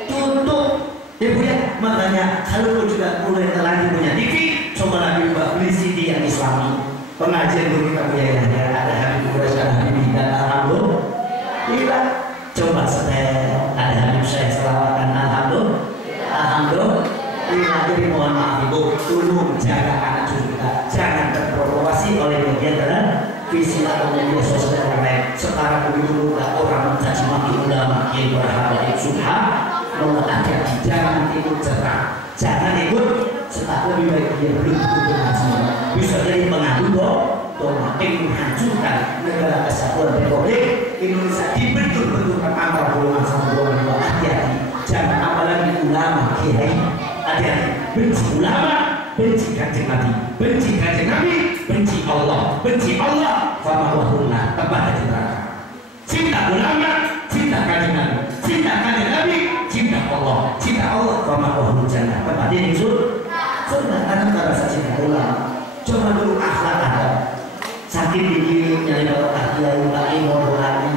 tutup. Ibu ya, makanya kalau juga mulai lagi punya TV, coba lagi beli CD yang Islami. Pengajian dulu kita punya ya, ada Habib Quraisy, ada Habib dan alhamdulillah. Coba setel, ada Habib Syekh selawatan, alhamdulillah. Jadi mohon maaf ibu, tolong jaga anak cucu kita, jangan terprovokasi oleh media dan visi atau media sosial yang lain. Sekarang dulu orang mencaci maki ulama yang berhadapan subhan. Hati-hati, jangan ikut serta, jangan ikut serta, lebih baik dia belum berhaji. Bisa jadi pengadu ingin menghancurkan negara kesatuan Republik Indonesia dibentur-benturkan antara golongan sama golongan. Hati-hati, jangan apalagi ulama kiai. Hati-hati, benci ulama, benci kanjeng Nabi, benci kanjeng Nabi, benci Allah, fama wahullah, tempat di neraka. Cinta ulama, cinta kanjeng Nabi, cinta kanjeng Nabi, cinta Allah, fama wahul jannah, tempat di surga. Karena kita rasa cinta ulama. Coba dulu akhlak ada, sakit gigi nyari otak kiai kiai modalnya.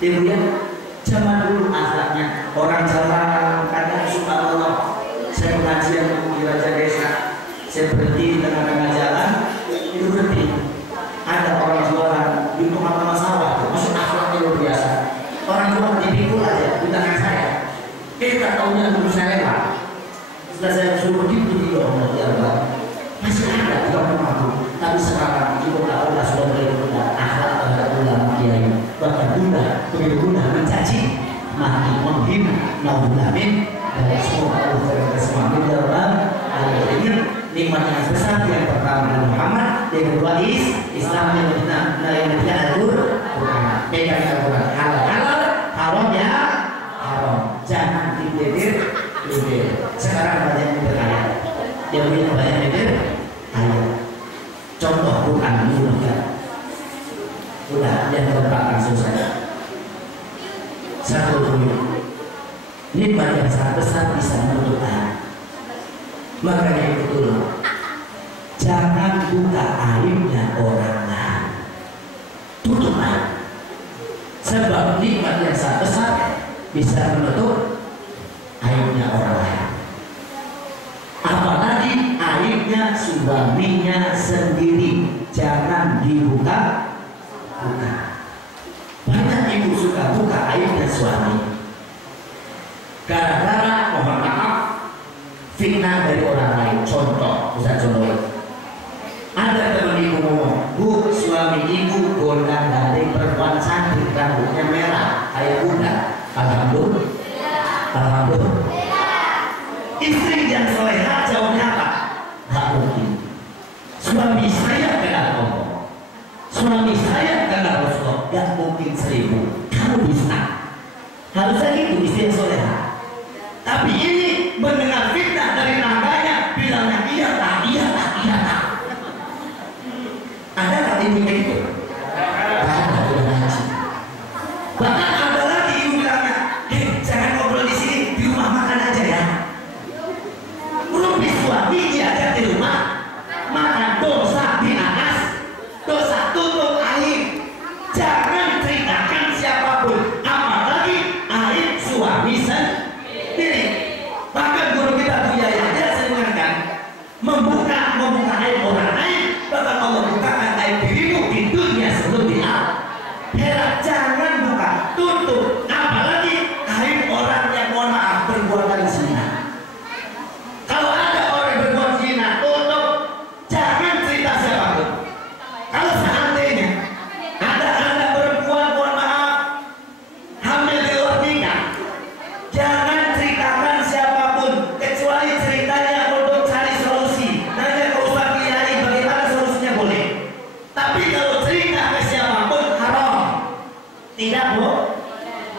Ibu ya, zaman dulu akhlaknya orang Jawa kadang suka Allah. Saya pengajian di Raja Desa, saya berhenti di tengah-tengah jalan, itu berhenti. Ada orang jualan di tengah-tengah sawah, maksud akhlaknya luar biasa. Orang jualan dipikul aja di tangan saya. Kita tahunya dulu saya lewat. Sudah saya suruh gitu ya Allah ya Allah. Masih ada di kampung aku, tapi sekarang itu Allah sudah mulai berubah akhlak terhadap ulama kiai. Bahkan begitu mencaci, maki, menghina, naudzubillah. Semoga Allah bersama kita dalam ini nikmat yang besar. Yang pertama Muhammad, yang kedua Islam, yang ketiga Al-Qur'an. Yang Al-Qur'an halal, haramnya haram. Jangan dibibir. Sekarang banyak yang berkaya, dia punya banyak bibir ayat. Contoh Quran mudah, yang keempat langsung saja. Satu dulu. Nikmat yang sangat besar bisa menutup ayat. Makanya itu dulu, jangan buka aibnya orang lain, tutup ayat. Sebab nikmat yang sangat besar bisa menutup aibnya orang lain. Apalagi aibnya suaminya sendiri, jangan dibuka. Banyak ibu suka buka aibnya suami. Gara-gara mohon maaf fitnah dari orang lain. Contoh, bisa contoh. Ada teman ibu ngomong, Bu, suami ibu gondang dari perempuan cantik, rambutnya merah, kayak kuda. Alhamdulillah. Istri yang soleha jawabnya apa? Tak mungkin. Suami saya kena ngomong, suami saya kena Rasulullah. Gak mungkin 1000. Kamu bisa. Harusnya itu istri yang soleha. Tapi ini mendengar fitnah dari tangganya, bilangnya iya tak. Ada tak ibu kayak gitu? Ada. Bahkan ada lagi ibu bilangnya, jangan ngobrol di sini, di rumah makan aja ya. Belum suami diajak di rumah makan, dosa di atas, dosa tutup aib. Jangan ceritakan siapapun, apalagi aib suami sendiri. Bahkan guru kita Buya Yahya seringatkan membuka aib orang lain, bahkan Allah bukakan aib dirimu di dunia sebelum di akhirat. Jangan buka, tutup, apalagi aib orang yang mohon maaf perbuatan zina. Kalau ada orang berbuat zina, tutup, jangan cerita siapapun. Kalau seandainya ada perempuan mohon maaf hamil di luar nikah, jangan ceritakan siapapun kecuali ceritanya untuk cari solusi. Nanya ke Ustaz Kiai bagaimana solusinya boleh. Tapi kalau cerita ke siapapun haram. Tidak Bu,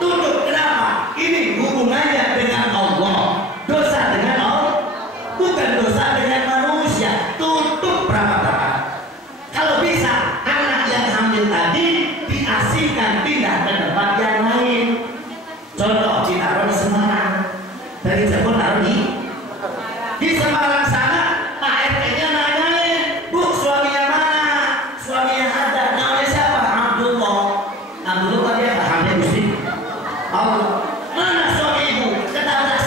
tutup. Kenapa? Ini hubungannya dengan Allah, dosa dengan Allah, bukan dosa dengan manusia. Tutup rapat-rapat. Kalau bisa anak yang hamil tadi diasingkan, pindah ke tempat yang lain. Contoh ditaruh di Semarang, dari Cirebon taruh di Semarang sana. Pak RT-nya nanyain, Bu, suaminya mana? Suaminya ada, namanya siapa? Abdullah tadi apa? Hamil muslim. Allah. Mana suami ibu? Ketabrak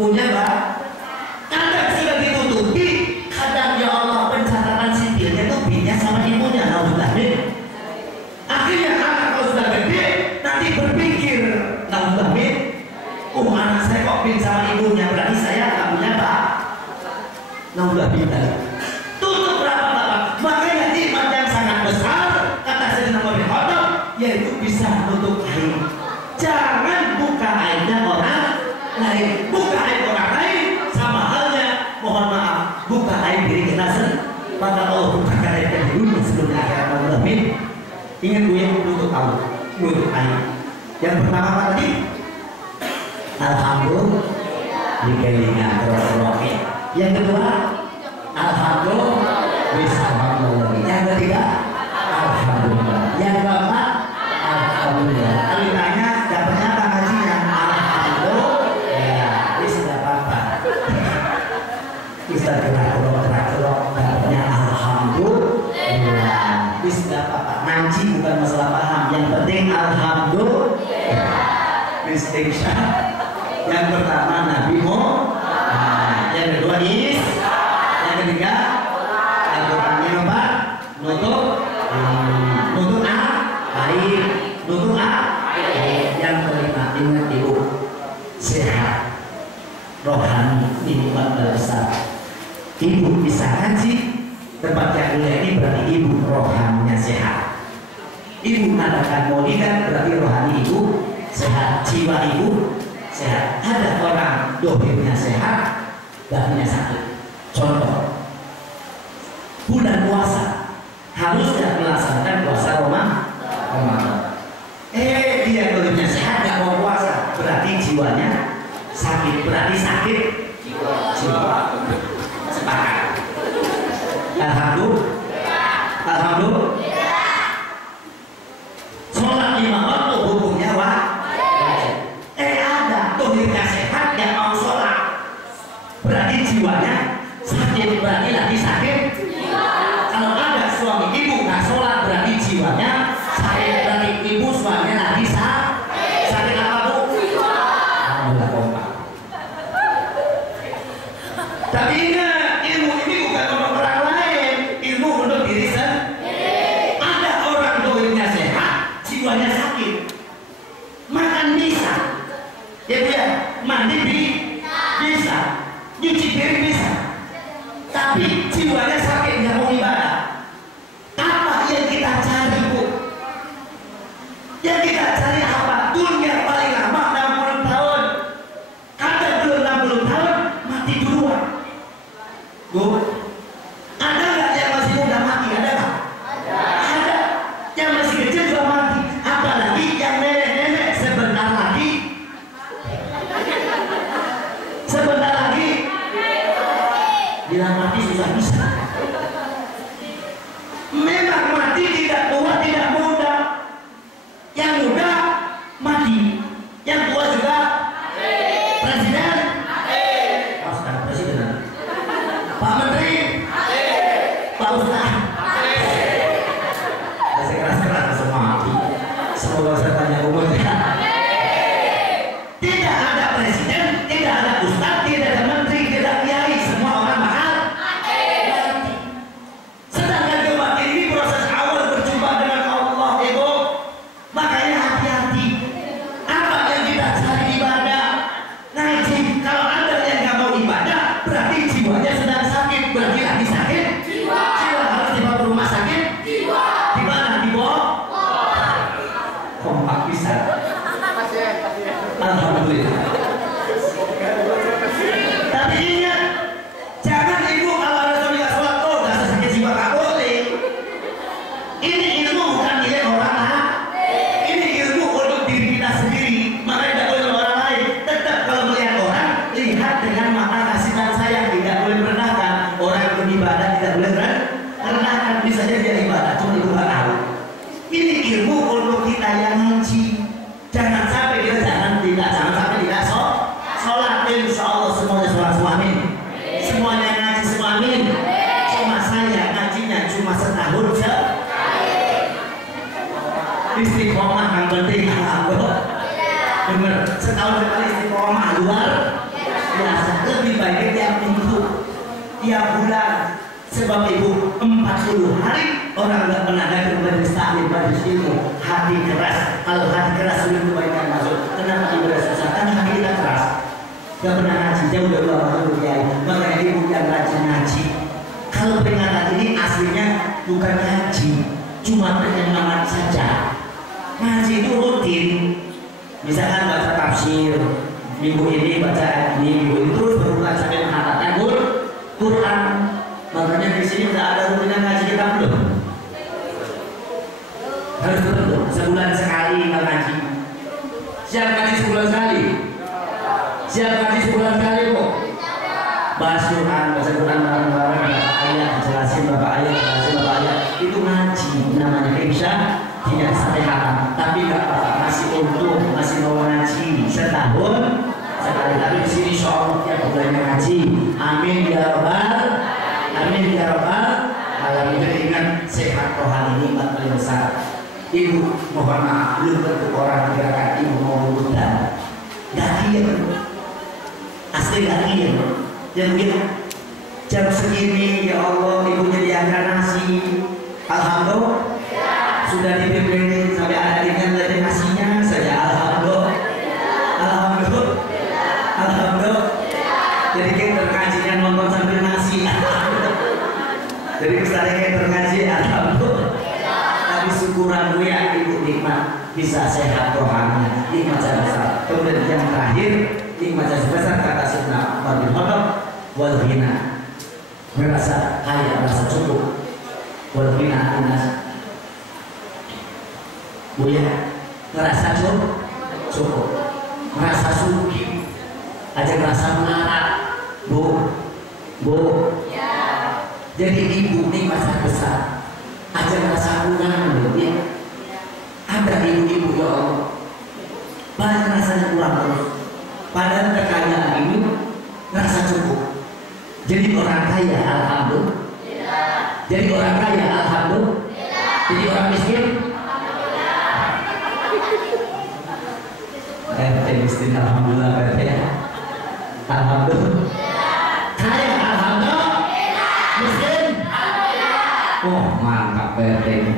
punya Pak. Kadang sudah ditutupi, kadang ya Allah pencatatan sipilnya itu B-nya sama ibunya, alhamdulillah. Akhirnya anak kalau sudah gede nanti berpikir, alhamdulillah, oh anak saya kok bin sama ibunya, berarti saya nggak punya Pak. Alhamdulillah. Tutup rapat-rapat. Makanya nikmat yang sangat besar kata Sayyidina Umar bin Khattab, yaitu bisa menutup aib. Jangan buka aibnya orang lain, buka aib orang lain sama halnya, mohon maaf, buka aib diri kita sendiri. Maka Allah bukakan aib dari dunia sebelum akhirat. Allah ingat gue yang menutup aib, menutup aib. Yang pertama apa tadi? Alhamdulillah dikelingan terus. Yang kedua, alhamdulillah bisa alhamdulillah. Yang ketiga, alhamdulillah. Yang keempat, alhamdulillah. Kalau ditanya dapatnya apa ngajinya? Alhamdulillah. Ya, ini sudah apa-apa. Bisa gerak-gerok dapatnya alhamdulillah. Ini sudah apa-apa. Ngaji bukan masalah paham. Yang penting alhamdulillah. Distinction. Yang pertama Nabi Muhammad. Yang kedua is. Yang ketiga Al-Quran. Yang keempat nutup baik, nutup yang kelima ingat ibu sehat rohani nikmat besar. Ibu bisa ngaji tempat yang mulia ini berarti ibu rohaninya sehat. Ibu mengadakan maulidan berarti rohani ibu sehat, jiwa ibu sehat. Ada orang dohirnya sehat, batinnya sakit. Contoh, bulan puasa harusnya melaksanakan puasa Ramadan. Dia dohirnya sehat, nggak mau puasa, berarti jiwanya sakit. Berarti sakit jiwa. Sepakat. Alhamdulillah. Sholat 5 waktu hukumnya wajib. Ada dohirnya sehat yang mau sholat, berarti jiwanya sakit, berarti lagi sakit. Kalau ada suami ibu nggak sholat berarti jiwanya sakit, berarti ibu suaminya lagi sakit apa bu? Alhamdulillah kompak. Tapi ingat, ilmu ini bukan untuk orang lain, ilmu untuk diri sendiri. Ada orang dohirnya sehat, jiwanya sakit. Makan bisa, ya bu ya, mandi bisa, nyuci piring bisa, tapi jiwanya sakit, nggak mau ibadah. Apa yang kita cari bu? Yang kita cari apa? Dunia paling lama 60 tahun. Kadang belum 60 tahun mati duluan. Bu, ada nggak yang masih muda mati? Ada nggak? Ada. Yang masih kecil juga mati. Apalagi yang nenek-nenek sebentar lagi bilang mati susah bisa. Memang mati tidak tua, tidak muda. Yang muda mati, yang tua juga presiden, presiden, Pak Menteri, Pak Ustaz. Saya keras-keras semua mati. Semoga saya panjang umurnya. Tidak ada presiden, tidak ada ustaz, tidak ada menteri, tidak ada kiai, semua orang bakal mati. Sedangkan coba ini proses awal berjumpa dengan Allah, ibu. Makanya hati-hati. Apa yang kita cari ibadah? Ngaji. Kalau ada yang nggak mau ibadah, berarti jiwanya sedang sakit. Berarti lagi sakit. Jiwa harus dibawa ke rumah sakit. Di mana? Di bawah. Kompak bisa. Alhamdulillah. Tapi ingat, jangan ibu kalau ada suami gak sholat, oh gak sakit jiwa, gak boleh. Ini ilmu bukan milik orang lain. Ini ilmu untuk diri kita sendiri. Makanya tidak boleh orang lain. Tetap kalau melihat orang, lihat dengan mata kasih sayang, tidak boleh merendahkan. Orang yang beribadah tidak boleh merendahkan. Bisa jadi dia ibadah, cuma ibu gak tahu. Ini ilmu untuk kita yang ngaji. Jangan sampai kita jangan sampai tidak sholat. Insya Allah semuanya sholat semua, amin. Semuanya ngaji semua, amin. Cuma saya ngajinya cuma setahun istiqomah yang penting. Alhamdulillah. Bener, setahun sekali istiqomah luar biasa, lebih baik tiap minggu, tiap bulan. Sebab ibu 40 hari orang nggak pernah datang majelis taklim, majelis ilmu. Hati keras, kalau hati keras sudah kebaikan masuk. Kenapa ibadah susah? Karena hati kita keras. Gak pernah ngaji, jauh udah bawa kiai. Makanya ibu yang rajin ngaji. Kalau peringatan ini aslinya bukan ngaji, cuma penyemangat saja. Ngaji itu rutin. Misalkan baca tafsir, minggu ini baca ini, minggu ini terus berulang sampai menghafalkan Quran. Makanya di sini udah ada rutinan ngaji kita belum? Harus betul, sebulan sekali ngaji. Siap ngaji sebulan sekali? Siap ngaji sebulan sekali kok? Bahas Quran, baca Quran bareng-bareng, bapak ayat, jelasin bapak ayat, itu ngaji namanya. Bisa tidak sampai hatam, tapi nggak apa-apa, masih untung, masih mau ngaji setahun sekali. Tapi di sini insya Allah tiap bulannya ngaji. Amin ya rabbal. Amin ya rabbal alamin. Ingat sehat rohani nikmat paling besar. Ibu mohon maaf, belum tentu orang gerakan ibu mau berbulan. Gak diem, asli gak diem. Yang bilang jam segini ya Allah ibu menyediakan nasi, alhamdulillah. Sudah dipimpin sampai ada dengan dari nasinya saja, alhamdulillah. Alhamdulillah. Alhamdulillah. Jadi kita ngajinya nonton sambil nasi. Jadi kesannya kayak berngaji, alhamdulillah. Tapi syukuran gue ya ibu nikmat bisa sehat rohani, nikmat besar. Kemudian yang terakhir nikmat besar kata Sayyidina Umar bin Khattab, wal ghina, merasa kaya, merasa cukup. Wal ghina anas, bu ya, merasa cukup, merasa suki, aja merasa melarat, bu. Jadi ibu ini masa besar, aja merasa kurang loh ya. Ada ibu-ibu ya Allah, banyak rasanya kurang terus. Padahal kekayaan ini merasa cukup. Jadi orang kaya alhamdulillah. Jadi orang kaya alhamdulillah. Jadi orang miskin. Miskin alhamdulillah berarti ya. Alhamdulillah. Kaya alhamdulillah. Miskin? Oh mantap berarti.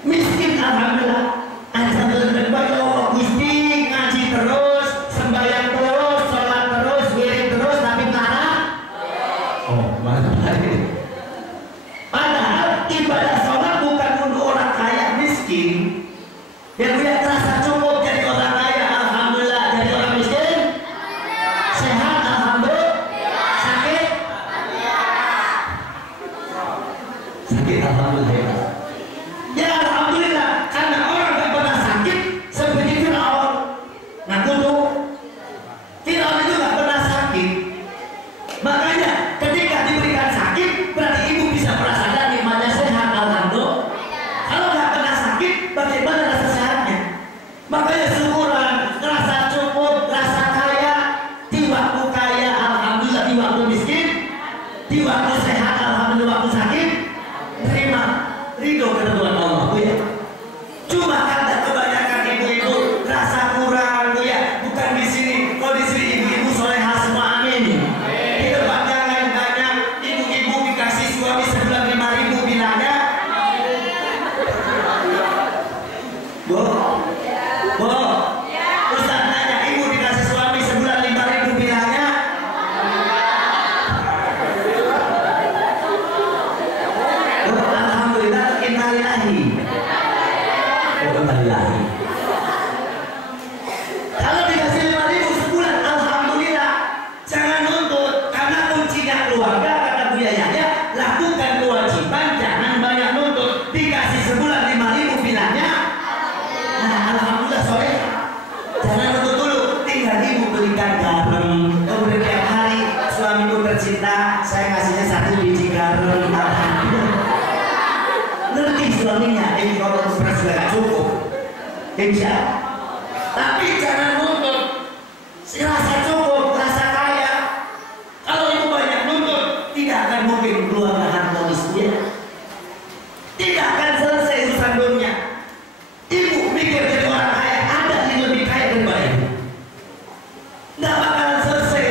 Miskin alhamdulillah. Alhamdulillah kalau miskin ngaji terus, sembahyang terus, sholat terus, wirid terus, tapi melarat. Oh mantap lagi. Padahal ibadah sholat bukan untuk orang kaya miskin. Yang punya terasa cukup jadi orang kaya alhamdulillah, jadi orang miskin sehat alhamdulillah, sakit alhamdulillah. Ya alhamdulillah, karena orang gak pernah sakit seperti Firaun. Nah kudu Firaun itu gak pernah sakit. Makanya ketika diberikan sakit berarti ibu bisa merasakan nikmatnya sehat alhamdulillah. Kalau gak pernah sakit bagaimana rasa sehatnya? Makanya syukuran, rasa cukup, rasa kaya di waktu kaya alhamdulillah, di waktu miskin, di waktu sehat alhamdulillah, waktu sakit terima ridho ketentuan Allah bu ya. Cuma kata kebanyakan ibu-ibu rasa kurang bu ya, bukan di sini. Kalau di sini ibu-ibu solehah semua amin. Di tempat yang lain banyak ibu-ibu dikasih suami sebulan 5.000 bilangnya bu. Ustaz nanya ibu dikasih suami sebulan 5.000 bilangnya alhamdulillah, innalillahi. Innalillahi. Kalau dikasih 5.000 sebulan, alhamdulillah. Jangan nuntut, karena kuncinya keluarga kata Bu Yahya, lakukan kewajiban, jangan banyak nuntut. Dikasih sebulan 5.000 bilangnya, nah alhamdulillah sore. Jangan nuntut dulu, tinggal ibu belikan garam. Kemudian tiap hari suamiku tercinta, saya ngasihnya 1 biji garam. Ngerti suaminya, ini kalau beras sudah gak cukup. Insya. Tapi jangan nuntut. Rasa cukup, rasa kaya. Kalau ibu banyak nuntut, tidak akan mungkin keluarga harmonis dia. Tidak akan selesai urusan dunia. Ibu mikir jadi orang kaya, ada yang lebih kaya daripada ibu. Nggak bakalan selesai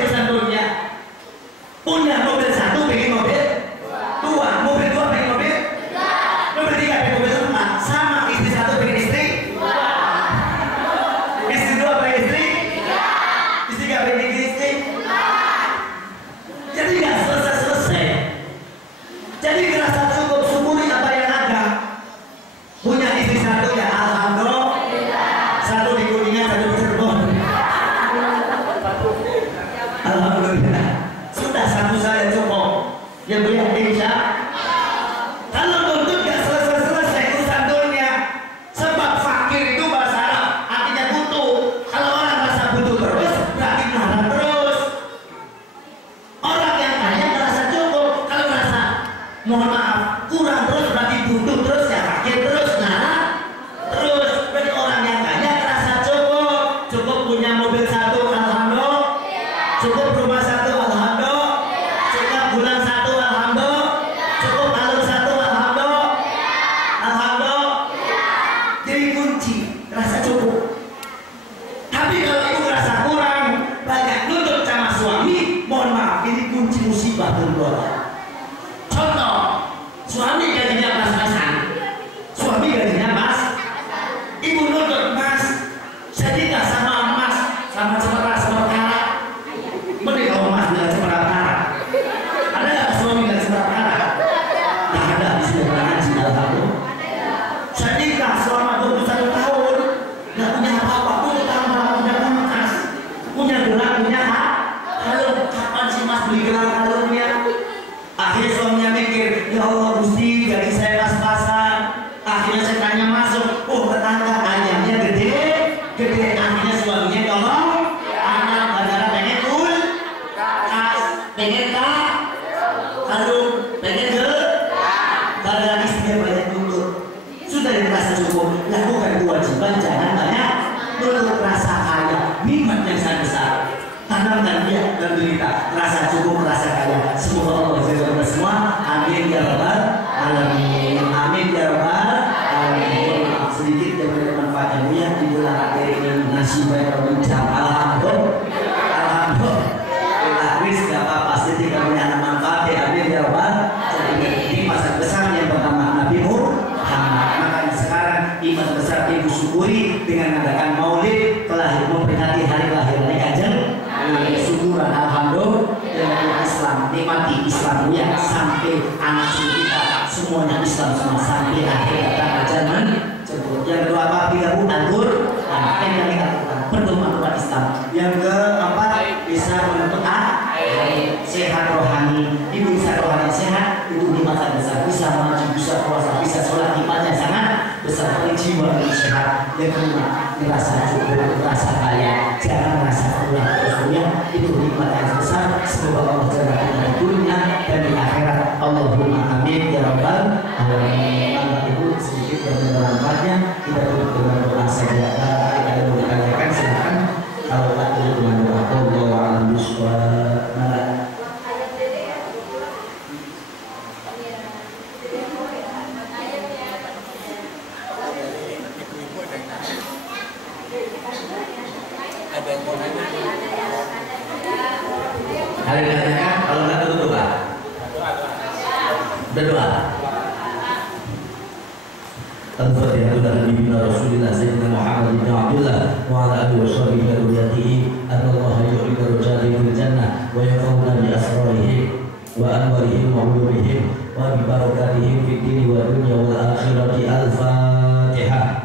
suami gajinya mas, ibu nuntut mas, jadilah sama mas, sama cemara, sama kara. Mending kalau mas bilang cemara kara. Ada nggak suami bilang cemara kara? Nggak ada, di sini ngaji alhamdulillah. Jadilah selama 21 tahun nggak punya apa-apa, punya tambah, punya emas, punya gelang, punya kalung. Kapan sih mas beli gelang kalungnya? Akhirnya suaminya mikir, ya Allah Gusti, gaji saya pas-pasan. Akhirnya saya tanya masuk, oh tetangga ayamnya gede. Akhirnya suaminya nyolong anak bandara pengen pengen kalung, pengen gara-gara istrinya banyak nuntut. Sudah dirasa cukup, lakukan kewajiban, jangan banyak nuntut. Rasa kaya, nikmat yang sangat besar. Tanamkan dia dan derita, rasa cukup, rasa kaya. Semoga Allah menjaga semua. Amin ya rabbal alamin. Amin ya rabbal alamin. Maaf sedikit yang bermanfaat ya di bulan akhir ini nasib baik berbincang. Alhamdulillah. Alhamdulillah. Wis gak apa-apa sedikit kamu yang manfaat ya. Amin ya rabbal alamin. Ini masa besar yang bernama Nabi Muhammad. Makanya sekarang iman besar ibu syukuri dengan mengadakan maulid telah memperingati hari lahirnya Kanjeng. Syukuran alhamdulillah dengan Islam, nikmati Islam ya sampai anak kita semuanya Islam semua sampai akhir datang ajar menjemput. Yang kedua apa? Tiga atur yang kami lakukan pertemuan Islam. Yang keempat bisa menuntut sehat rohani. Ibu bisa rohani sehat itu nikmat besar, bisa maju, bisa puasa, bisa sholat, nikmatnya sangat besar. Paling jiwa yang sehat. Yang kelima merasa cukup, merasa kaya, jangan merasa kurang. Itu nikmat yang besar. Semoga Allah jaga kita di dunia dan di akhirat. Allahumma amin ya rabbal alamin. Bapak Ibu sedikit yang bermanfaatnya kita tutup dengan doa saja. Kalau ada yang ditanyakan silakan. Kalau tak tutup dengan doa Allah alam bisawab. Ada yang ditanyakan? Kalau nggak tutup doa. Berdoa. Al-Fatihah ila Nabi Rasulillah Sayyidina Muhammad bin Abdullah wa ala alihi wa sahbihi wa dhurriyyatihi anallaha yu'minu rijali fil jannah wa yaqawna bi asrarihim wa anwarihim wa ulumihim wa bi barakatihim fid dini wa dunya wal akhirati. Al-Fatihah.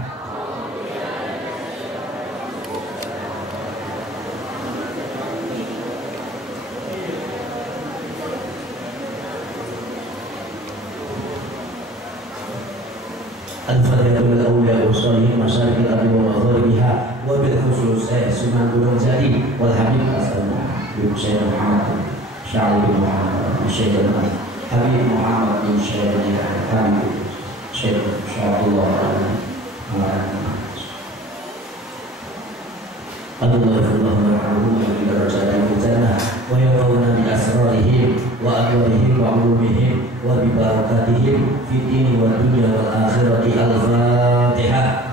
Al-Fatihah bil awliya wa salihin masyarikil ardi wa magharibiha wa bil khusus Sunan Gunung Jati wal Habib Assallallahu bin Syekh Muhammad Syahid bin Muhammad Syekh Habib Muhammad bin Syekh Habib Syekh Syahidullah Allah yarhamuhum wa bi darajatihim fil jannah wa yaqawna bi asrarihim wa anwarihim wa ulumihim wa bi barakatihim fid dini wa dunya wal akhirati. Al-Fatihah.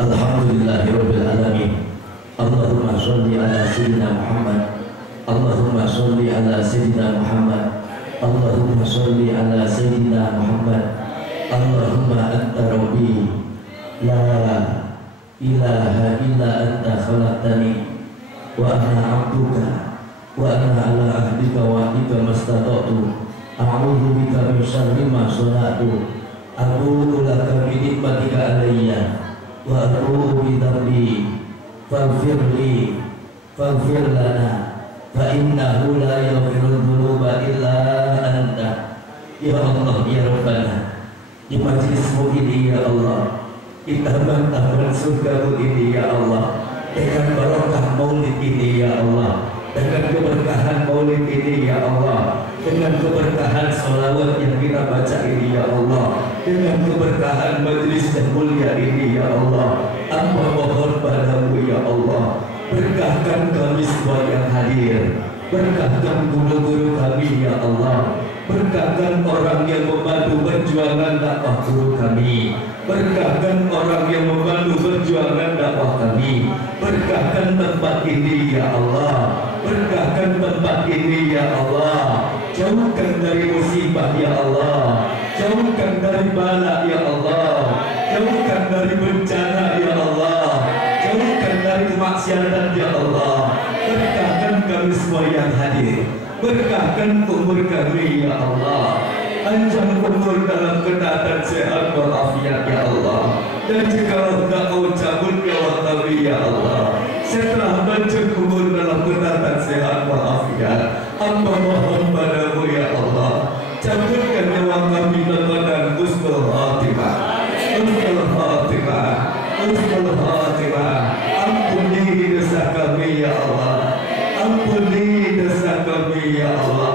Alhamdulillahirabbil alamin. Allahumma shalli ala sayyidina Muhammad. Allahumma shalli ala sayyidina Muhammad. Allahumma shalli ala sayyidina Muhammad. Allahumma anta rabbi la ilaha illa anta khalaqtani wa ana 'abduka wa ana ala ahdika wa ahdika mastata'tu a'udzu bika min syarri ma sana'tu aqulu laka bi nikmatika alayya wa aqulu bi dhanbi faghfir lana fa innahu la yaghfiru dzunuba illa anta. Ya Allah ya Rabbana, di majlismu ini ya Allah, di taman-taman surgamu ini ya Allah, dengan barokah maulid ini ya Allah, dengan keberkahan maulid ini ya Allah, dengan keberkahan sholawat yang kita baca ini ya Allah, dengan keberkahan majlis yang mulia ini ya Allah, hamba mohon padamu ya Allah, berkahkan kami semua yang hadir, berkahkan guru-guru kami ya Allah, Berkahkan orang yang membantu perjuangan dakwah guru kami. Berkahkan orang yang membantu perjuangan dakwah kami. Berkahkan tempat ini ya Allah. Berkahkan tempat ini ya Allah. Jauhkan dari musibah ya Allah. Jauhkan dari bala ya Allah. Jauhkan dari bencana ya Allah. Jauhkan dari kemaksiatan ya Allah. Berkahkan kami semua yang hadir. Berkahkan umur kami ya Allah. Panjang umur dalam kesehatan sehat walafiat ya Allah. Dan jika tak kau cabut nyawa kami ya Allah, setelah panjang umur dalam kesehatan sehat walafiat, hamba mohon padamu ya Allah, cabutkan nyawa kami dalam husnul khatimah. Husnul khatimah. Husnul khatimah. Ampuni dosa kami ya Allah. Ampuni dosa kami ya Allah.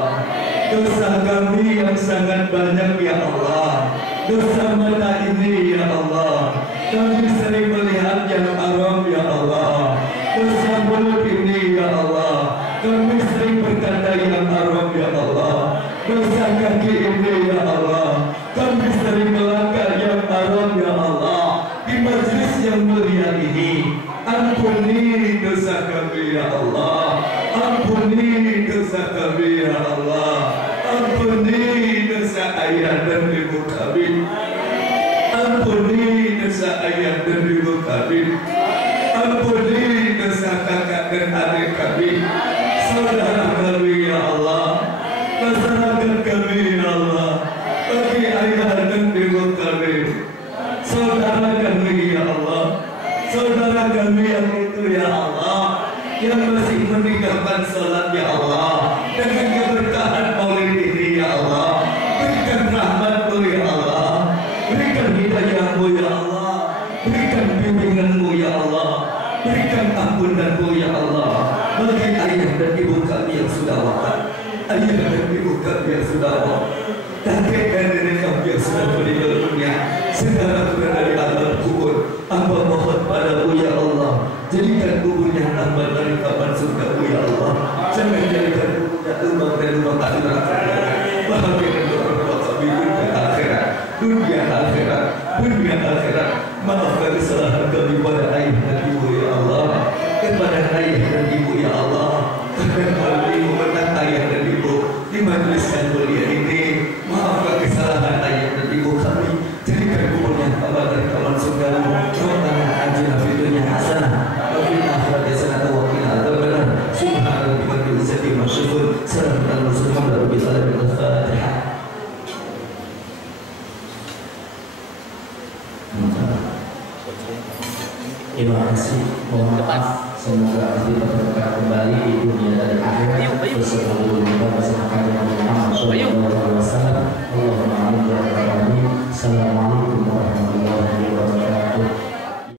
Dosa kami yang sangat banyak ya Allah. Dosa mata ini ya Allah. Kami sering melihat yang haram ya Allah. Dosa mulut ini ya Allah. Kami sering berkata yang haram ya Allah. Dosa kaki ini ya Allah. Kami sering melanggar yang haram ya Allah. Di majlis yang mulia ini, ampuni dosa kami ya Allah. Ampuni dosa kami ya Allah. Ampuni dosa ayah dan ibu kami. Ampuni dosa ayah dan ibu kami. Ampuni dosa kakak dan adik kami. Saudara kami ya Allah. Masyarakat kami ya Allah. Bagi ayah dan ibu kami. Saudara kami ya Allah. Saudara kami yang itu ya Allah, yang masih meninggalkan salat ya Allah, dengan keberkahan maulid ini ya Allah, berikan rahmat-Mu ya Allah, berikan hidayah-Mu ya Allah, berikan bimbingan-Mu ya Allah, berikan ampunan-Mu ya Allah, bagi ayah dan ibu kami yang sudah wafat, ayah dan ibu kami yang sudah wafat, kakek dan nenek kami yang sudah meninggal dunia, segala berada di alam kubur. Hamba mohon padamu ya Allah, jadikan kuburnya hamba dari kapan surga-Mu ya Allah. Jangan jadikan kuburnya rumah dan rumah akhirat. Bahagiakan doa kami dunia akhirat, dunia akhirat, dunia akhirat. Maafkan kesalahan kami pada ayah dan ibu ya Allah, kepada ayah dan ibu ya Allah. Karena ibu benar ayah dan ibu di majlis yang mulia ini, maafkan kesalahan ayah dan ibu kami. Jadikan kuburnya hamba dari kapan surga-Mu. Ajina fi dunya hasanah wa fil akhirati hasanah wa qina adzabannar. Subhana rabbika rabbil izzati amma yasifun. Salamun alal mursalin walhamdulillahi rabbil alamin. Al-Fatihah. Terima kasih. Mohon maaf. Semoga kita berkah kembali di dunia dan akhirat. Assalamualaikum warahmatullahi wabarakatuh. Assalamualaikum.